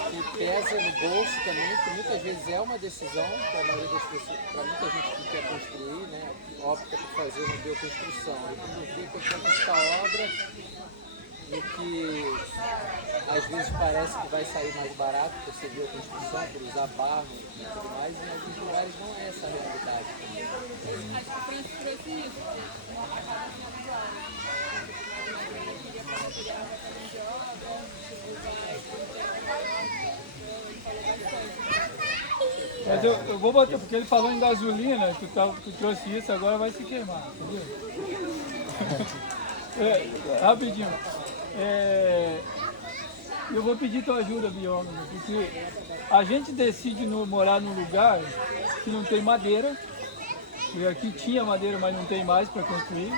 que pesa no bolso também, que muitas vezes é uma decisão para a maioria das pessoas, para muita gente que quer construir, né? Opta por fazer uma bioconstrução. E quando vê que eu quero essa obra, no que às vezes parece que vai sair mais barato por ser bioconstrução, por usar barro e tudo mais, e em alguns lugares não é essa a realidade também. Acho que o Francis trouxe isso, uma facada eu queria fazer material para mão de obra, Mas eu vou botar, porque ele falou em gasolina, tu trouxe isso, agora vai se queimar, entendeu? Rapidinho. Eu vou pedir tua ajuda, biólogo, porque a gente decide morar num lugar que não tem madeira, e aqui tinha madeira, mas não tem mais para construir.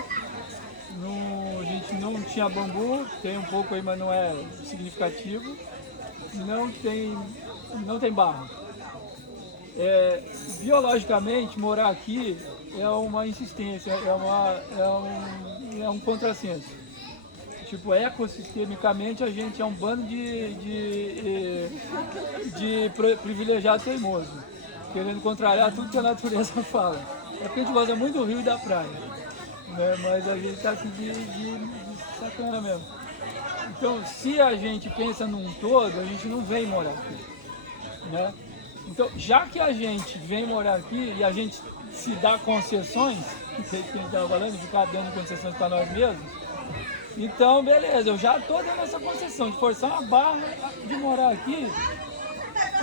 A gente não tinha bambu, tem um pouco aí, mas não é significativo. Não tem barro. Biologicamente, morar aqui é uma insistência, é um contrassenso. Tipo, ecossistemicamente a gente é um bando de privilegiado teimoso, querendo contrariar tudo que a natureza fala. É porque a gente gosta muito do rio e da praia, né? Mas a gente tá aqui de sacana mesmo. Então, se a gente pensa num todo, a gente não vem morar aqui, né? Então, já que a gente vem morar aqui e a gente se dá concessões, que a gente estava falando, de ficar dando concessões para nós mesmos, então, beleza, eu já estou dando essa concessão de forçar uma barra de morar aqui.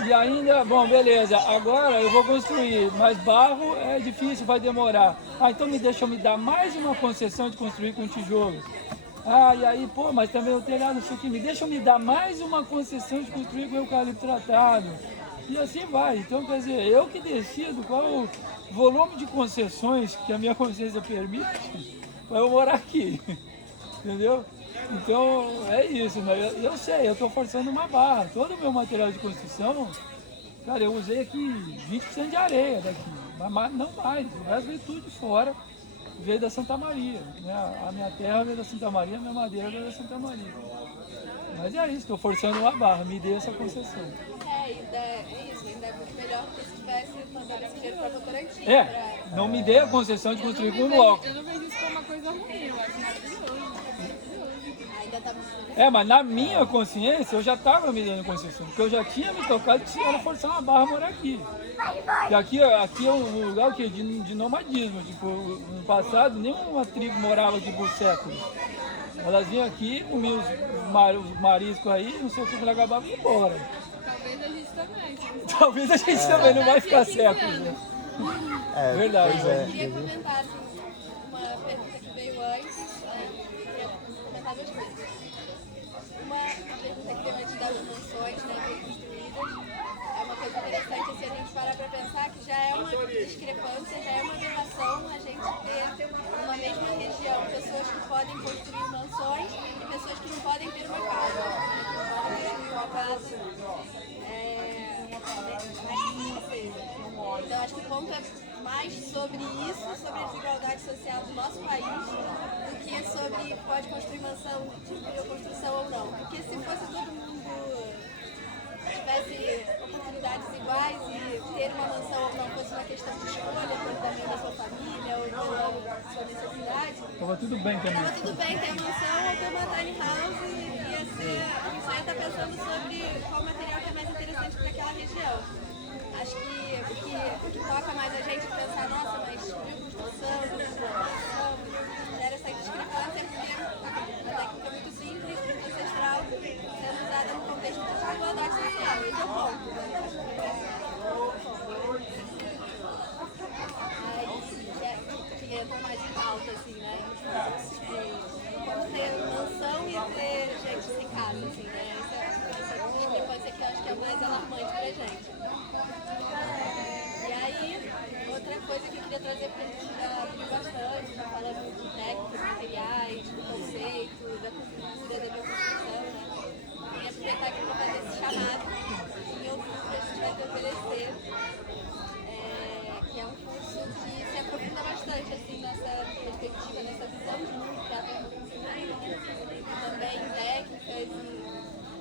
E ainda, bom, beleza, agora eu vou construir, mas barro é difícil, vai demorar. Então deixa eu me dar mais uma concessão de construir com tijolo. E aí, pô, mas também o telhado, isso aqui, deixa eu me dar mais uma concessão de construir com eucalipto tratado. E assim vai. Então, quer dizer, eu que decido qual o volume de concessões que a minha consciência permite para eu morar aqui. Entendeu? Então, é isso. Né? Eu sei, eu estou forçando uma barra. Todo o meu material de construção, cara, eu usei aqui 20% de areia daqui. Mas não mais. O resto veio tudo de fora. Veio da Santa Maria. Né? A minha terra veio da Santa Maria, a minha madeira veio da Santa Maria. Mas é isso, estou forçando uma barra. Me dê essa concessão. É isso, ainda é muito melhor do que se tivesse mandado esse dinheiro para Votorantim. Não me dê a concessão de construir com um bloco. Eu não vejo isso como uma coisa ruim, eu acho maravilhoso. Mas na minha consciência eu já estava me dando concessão, porque eu já tinha me tocado que era forçar uma barra morar aqui. E aqui é um lugar de nomadismo. Tipo, no passado nenhuma tribo morava aqui por séculos. Elas vinham aqui, comiam os mariscos aí, não sei o que, ela acabava indo embora. Talvez a gente também. Talvez a gente também não vai ficar séculos, né? Verdade. Eu queria comentar assim, uma pergunta que veio antes. Eu queria comentar duas coisas. Uma pergunta que veio antes das mansões, né, construídas. É uma coisa interessante assim, a gente parar para pensar que já é uma discrepância, já é uma aberração a gente ter numa mesma região pessoas que podem construir mansões e pessoas que não podem ter uma casa, que não podem construir uma casa. Então acho que o ponto é mais sobre isso, sobre a desigualdade social do nosso país, do que sobre pode construir mansão de bioconstrução ou não. Porque se fosse todo mundo tivesse oportunidades iguais e ter uma mansão ou não fosse uma questão de escolha pelo tamanho da sua família ou pela sua necessidade, Tava tudo bem também. Tava tudo bem ter mansão ou ter uma tiny house e a gente já está pensando sobre qual material que é mais interessante para aquela região. Acho que o que toca mais a gente é pensar, nossa, mas bioconstrução, gera essa discrepância porque a técnica é muito simples, muito ancestral, sendo usada no contexto da desigualdade social. Esse é o ponto. Que entra mais em pauta, assim, né? Como ter mansão e ter gente sem casa, assim, né? Essa discrepância que eu acho que é mais alarmante pra gente. E aí, outra coisa que eu queria trazer pra gente abrir bastante, tá falando de técnicas, materiais, do conceito, da cultura, da bioconstrução, né? E aproveitar aqui para fazer esse chamado. Em outubro a gente vai te oferecer, que é um curso que se aprofunda bastante assim, nessa perspectiva, nessa visão de mundo que a permacultura e também técnicas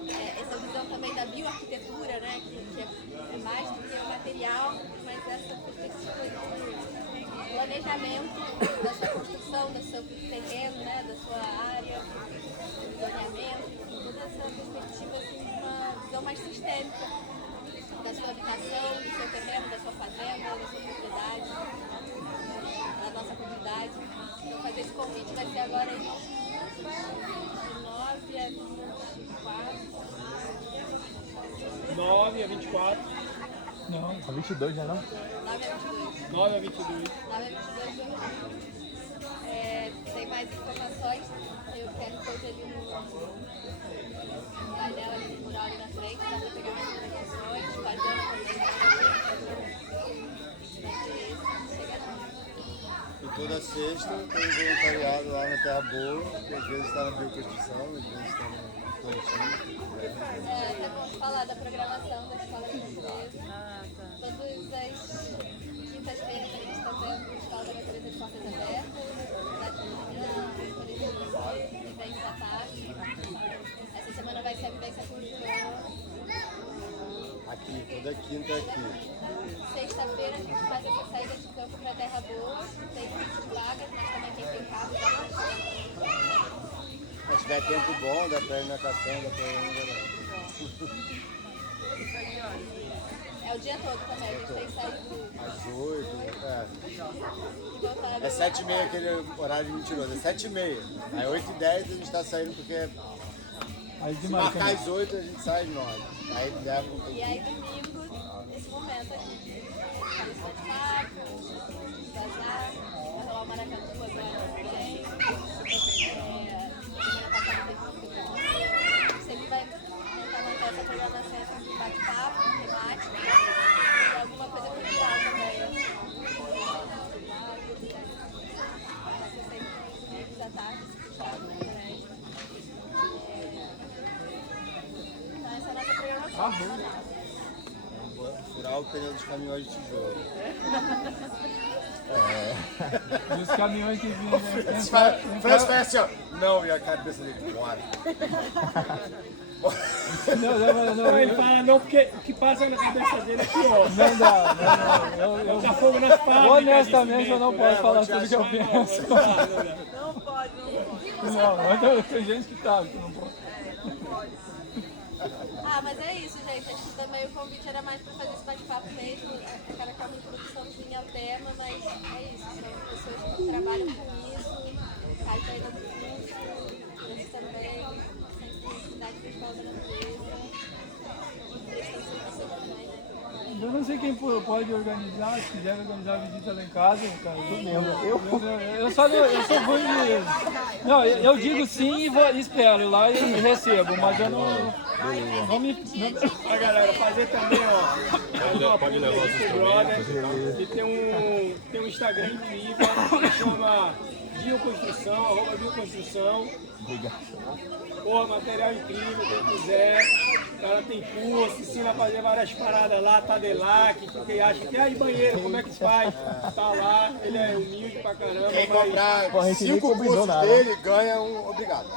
e essa visão também da bioarquitetura, né, que é mais do que o material, mas essa perspectiva de planejamento da sua construção, do seu terreno, né, da sua área, do zoneamento, toda essa perspectiva assim, de uma visão mais sistêmica da sua habitação, do seu terreno, da sua fazenda, da sua propriedade, da nossa comunidade. Então fazer esse convite vai ser agora de 9 a 24. 9 a 24. Não. A 22 já não? 9 a 22. 9 a 22. 9 a 22 de outubro. Tem mais informações. Eu quero code ali no painel ali no mural ali na frente, dá pra pegar mais informações, fazer uma E toda sexta tem voluntariado lá na Terra Boa, que às vezes está na bioconstrução, às vezes está no plantio. Até vamos falar da programação da Escola da Natureza. Todas as quintas-feiras a gente está tendo a Escola da Natureza de portas abertas, vivência à tarde. Essa semana vai ser a vivência cultural. Aqui, toda quinta aqui. Sexta-feira a gente faz essa saída de campo para Terra Boa. Tem 20 vagas, mas também quem tem carro dá para Se tiver tempo bom, dá pra ir natação, dá pra ir É o dia todo também, a gente tem saído às 8, é 7h30 aquele horário mentiroso, é 7h30. Aí 8h10 a gente tá saindo porque se marcar às 8 a gente sai às 9. Aí leva um pouquinho. E aí domingo, nesse momento aqui, faz esse bate-papo, vazar, vai rolar o Maracatu agora também. Sempre vai tentar montar essa programação de bate-papo, temática, e alguma coisa cultural também. Vai ser sempre da tarde, se puxar na internet. Então essa é a nossa programação. Furar o pneu dos caminhões de tijolo. E os caminhões que vinham. Faz assim, ó. Não, e a cabeça dele fora. Não, ele fala não porque o que passa na cabeça dele é pior. Não dá, não. Tá fogo nas fábricas. Honestamente, eu não posso falar tudo que eu penso. Não pode. Não, mas tem gente que tá, que não pode. Mas é isso, gente. Acho que também o convite era mais para fazer esse bate-papo mesmo. Aquela que é uma introduçãozinha ao tema, mas é isso. São pessoas que trabalham com isso, Caio tá indo no curso, eles também, sensibilidade da Escola da Natureza, prestando serviço também, né? Eu não sei quem pode organizar, se quiser organizar a visita lá em casa, cara. Eu sou ruim de... Não, eu digo sim e espero lá e recebo, mas eu não me... A galera, fazer também, ó. Pode levar os brother. E tem um Instagram incrível, que chama Bioconstrução, @Bioconstrução. Pô, material incrível, quem quiser. O cara tem curso, ensina a fazer várias paradas lá, Tadelac, quem acha que aí banheiro, como é que faz? Tá lá, ele é humilde pra caramba. Quem comprar 5 cursos dele ganha um obrigado.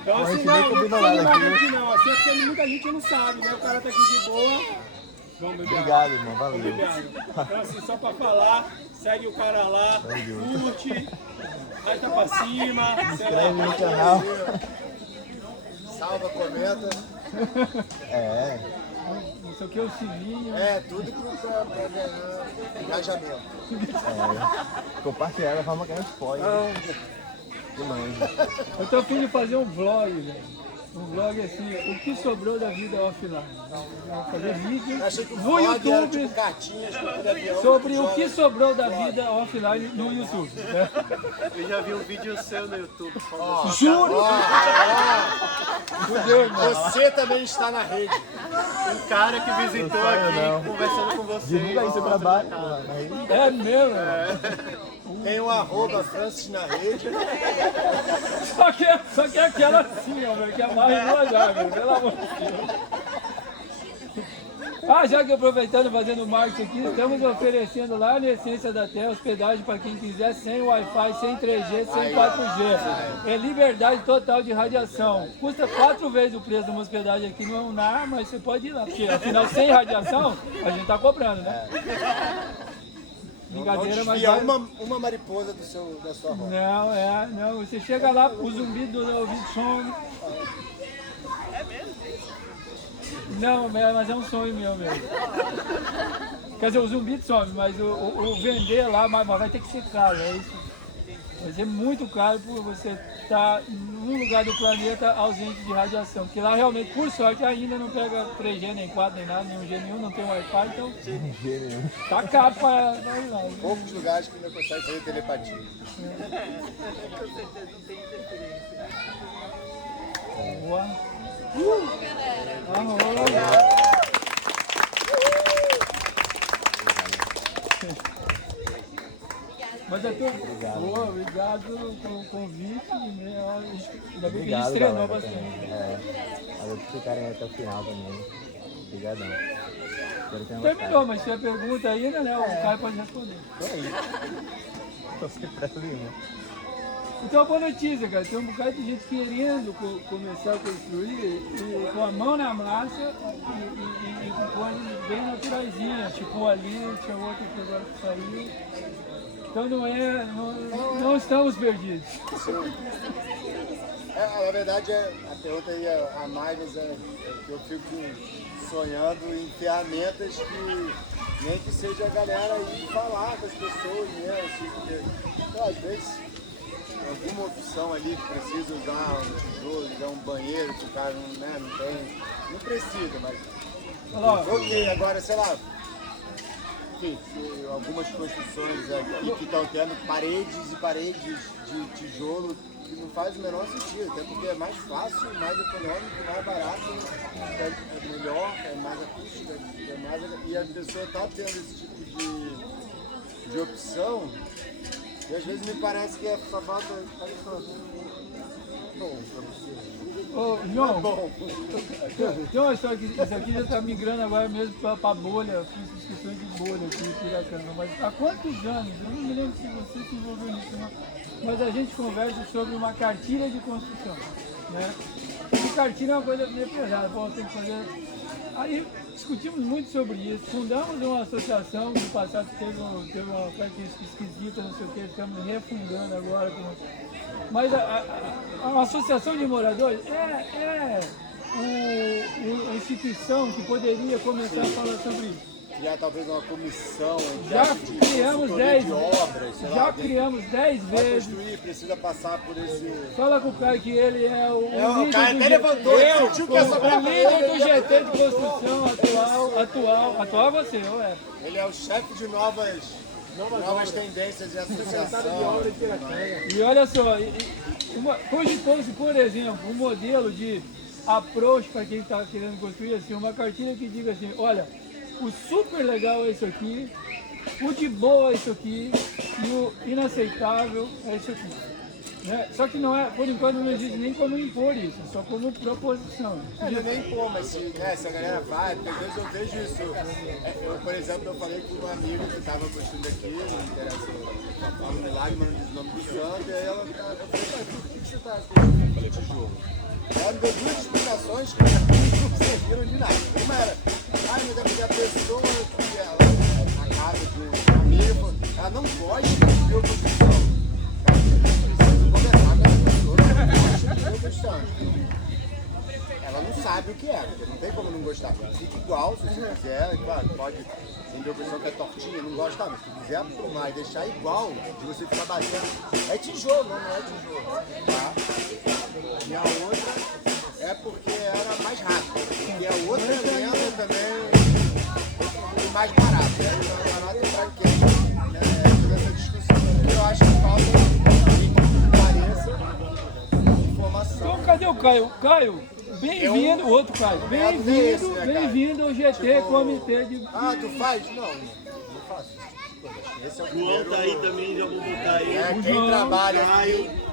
Então assim, não marketing não, assim é porque muita gente não sabe, né? O cara tá aqui de boa. Vamos beber. Obrigado, irmão, valeu. Então assim, só pra falar, segue o cara lá, curte, arrasta pra cima, sei lá. No canal. Salva, comenta. Não sei o que, o sininho. Tudo pra ganhar engajamento. Compartilhar da forma que a gente pode. Eu tô a fim de fazer um vlog, velho. Um vlog assim, o que sobrou da vida offline. Fazer vídeo no YouTube sobre o que sobrou da vida offline no YouTube. Né? Eu já vi um vídeo seu no YouTube. Juro! Você também está na rede. Um cara que visitou aqui conversando com você. Divulga aí seu trabalho. É mesmo? Tem um @Francis na rede. Só que é aquela assim, ó, que amarra em duas águas, pelo amor de Deus. Já que aproveitando, fazendo marketing aqui, estamos oferecendo lá na Essência da Terra hospedagem para quem quiser, sem Wi-Fi, sem 3G, sem 4G. É liberdade total de radiação. Custa 4 vezes o preço de uma hospedagem aqui no Unar, mas você pode ir lá, porque afinal, sem radiação, a gente está cobrando, né? Brincadeira, mas uma mariposa da sua roda. Não. Você chega lá, o zumbido do ouvido some. É mesmo? Não, mas é um sonho meu mesmo. Quer dizer, o zumbido some, mas o vender lá mas vai ter que ser caro, é isso. Vai ser muito caro por você estar num lugar do planeta ausente de radiação. Porque lá realmente, por sorte, ainda não pega 3G, nem 4, nem nada, nenhum G nenhum, não tem Wi-Fi, então tá caro para ir lá. Poucos lugares que ainda conseguem fazer telepatia. Com certeza não tem interferência. Boa. Mas eu tô... obrigado pelo convite. Ainda bem que a gente treinou bastante. Valeu por ficarem até o final também. Obrigadão. Terminou, mas se a pergunta ainda, né? O Caio pode responder. Tô sem pressa nenhuma. Então, boa notícia, cara. Tem um bocado de gente querendo começar a construir e com a mão na massa e com coisas bem naturaisinhas. Tipo ali, tinha outro que agora que saiu. Então não estamos perdidos. Na verdade, a pergunta aí a mais, mas eu fico sonhando em ferramentas que nem que seja a galera aí falar com as pessoas mesmo, assim, porque às vezes alguma opção ali que precisa usar um tijolo, usar um banheiro, que o cara não tem, não precisa, mas ok, agora sei lá. Enfim, algumas construções aqui que estão tendo paredes e paredes de tijolo que não faz o menor sentido, até porque é mais fácil, mais econômico, mais barato, é melhor, é mais acústico, e a pessoa está tendo esse tipo de opção, e às vezes me parece que é só falta. Bom, pra você. Ô, João, tem uma história que isso aqui já está migrando agora mesmo para bolha, eu fiz discussões de bolha aqui em Piracanga, mas há quantos anos, eu não me lembro se você se envolveu nisso, não, mas a gente conversa sobre uma cartilha de construção, né? E cartilha é uma coisa meio pesada, tem que fazer... Aí discutimos muito sobre isso, fundamos uma associação, no passado teve uma característica esquisita, não sei o que, estamos refundando agora. Mas a associação de moradores é uma instituição que poderia começar a falar sobre isso. Já talvez uma comissão já criamos 10 obras, já criamos 10 vezes. Construir, precisa passar por esse. Fala com o Caio que ele é o líder Caio do até levantou, o líder do GT de construção atual você, Ele é o chefe de novas tendências de associação. E olha só, cogitou-se, por exemplo, um modelo de approach para quem está querendo construir assim, uma cartilha que diga assim, olha, o super legal é isso aqui, o de boa é isso aqui e o inaceitável é isso aqui. Né? Só que não é, por enquanto não existe nem como impor isso, só como proposição. Não nem impor, mas se a galera vai, porque às vezes eu vejo isso. Eu, por exemplo, eu falei com uma amiga que estava construindo aqui, não interessa o milagre, mas não diz o nome do santo, e aí eu falei, por que você está construindo? Eu falei, tijolo. Ela me deu duas explicações que não serviram de nada. Uma era, mas é porque a pessoa que ela, na casa de um amigo, ela não gosta de oposição. Preciso conversar com essa pessoa que gosta de oposição. Ela não sabe o que é, não tem como não gostar. Fica igual, se você quiser, claro, pode ter oposição que é tortinha, não gosta, mas se quiser aprumar e deixar igual, de você ficar batendo, é tijolo, não é tijolo. Tá? E a outra é porque era mais rápido. E a outra lenda também é mais barata. E aí o barato é pra quem? Toda essa discussão. Eu acho que falta pareça informação. Então cadê o Caio? Caio, bem-vindo, o outro Caio. Bem-vindo ao GT Comitê de... tu faz? Não faço. Esse é o João tá aí também, já vou botar aí. Quem trabalha aí.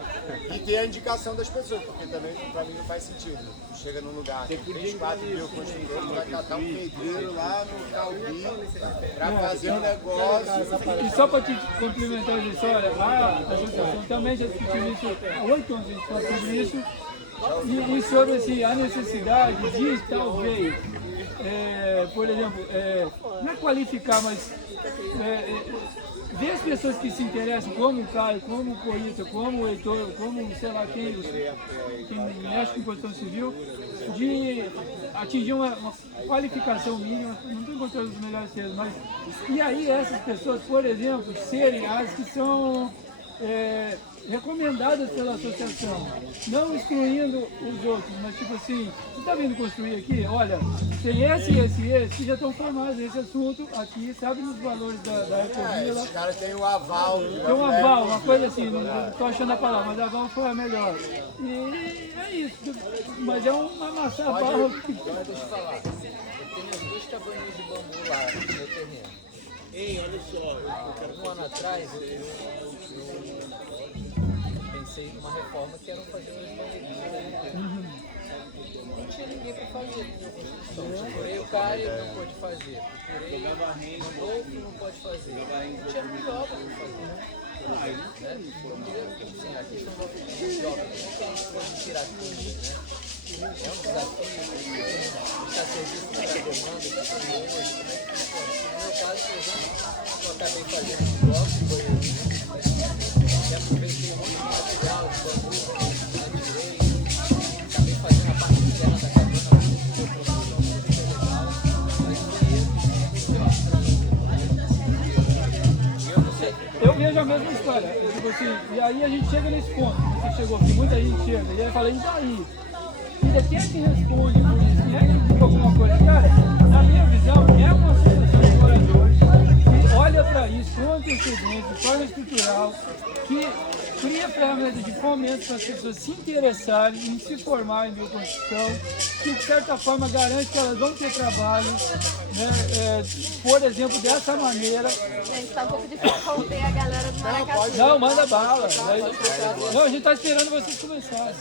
E ter a indicação das pessoas, porque também pra mim não faz sentido. chega num lugar, tem 3, 4 bioconstrutores, vai catar um pedreiro lá no Calbi para fazer um negócio. E só para te complementar a história, a associação também já discutiu isso há 8 anos, a gente fala sobre isso, e sobre assim, a necessidade de talvez, por exemplo, não é qualificar, mas ver as pessoas que se interessam, como o Caio, como o Corita, como o Heitor, como sei lá quem mexe com construção civil, de atingir uma qualificação mínima, não estou encontrando os melhores termos, mas e aí essas pessoas, por exemplo, serem as que são recomendadas pela associação, não excluindo os outros, mas tipo assim, você está vindo construir aqui, olha, tem esse que já estão formados nesse assunto aqui, sabe nos valores da Ecovila. Os caras têm um aval. Tem um aval, uma coisa assim, não estou achando a palavra, mas aval foi a melhor. E é isso, mas é uma maçã barra. Deixa eu falar, eu tenho as 2 cabaninhas de bambu lá no meu terreno. Ei, olha só, Um ano atrás eu pensei numa reforma que era fazer umas banheirinhas. Não tinha ninguém para fazer. Procurei o Caio, ele não pôde fazer. Procurei o Rodolfo, não pode fazer. Não tinha nenhuma obra para fazer. Assim, a questão da obra, não tem coisa de Piracanga, né? É um desafio, está serviço para a demanda que tem hoje, como é que funciona? No meu caso, por exemplo, eu acabei fazendo um bloco de banheirinho, e aproveitei um monte de material, de bambu, atirei, acabei fazendo a parte interna da cabana, uma produção muito legal, mas o banheiro, eu vejo a mesma história, tipo assim, e aí a gente chega nesse ponto, você chegou aqui, muita gente chega, e aí fala, e daí? Quem é que responde por isso? Quem é que diz alguma coisa? Cara, na minha visão, é uma associação de moradores que olha para isso com antecedência, de forma estrutural, que cria ferramentas de fomento para as pessoas se interessarem em se formar em bioconstrução, que de certa forma garante que elas vão ter trabalho, né? Por exemplo, dessa maneira. Gente, tá um pouco difícil conter a galera do Maracatu. Não, manda bala. Não, a gente tá esperando vocês começarem.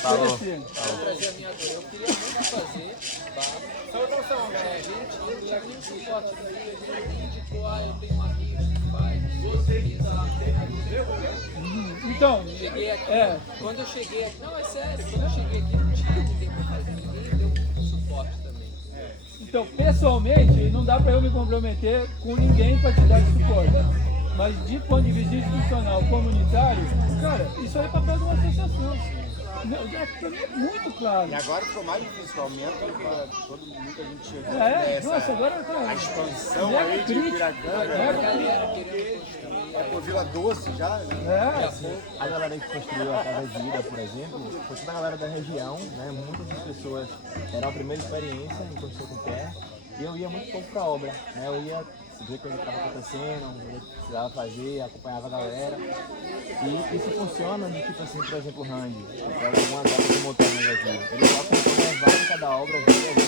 Falou. Eu trazer a minha dor. Eu queria muito fazer barro. A gente não tinha muito suporte. Ele indicou, eu tenho uma amiga que faz. Então, cheguei aqui, quando eu cheguei aqui, não, é sério, quando eu cheguei aqui não tinha ninguém para fazer, ninguém deu suporte também. Então, pessoalmente, não dá para eu me comprometer com ninguém para te dar suporte. Mas de ponto de vista institucional, comunitário, cara, isso aí é papel de uma associação. Para mim é muito claro. E agora ficou mais difícil, aumenta muita gente chegando. Nossa, agora tá. A expansão aí de Piracanga. Por Vila Doce já. A galera que construiu a Casa Vida, por exemplo, foi toda a galera da região, né? Muitas das pessoas eram a primeira experiência em construção com terra e eu ia muito pouco para a obra, né? Eu ia ver o que estava acontecendo, eu precisava fazer, acompanhava a galera. E isso funciona de tipo assim, por exemplo, o Randy, que pega algumas obras de montanhas aqui. Ele gosta de levar em cada obra, ver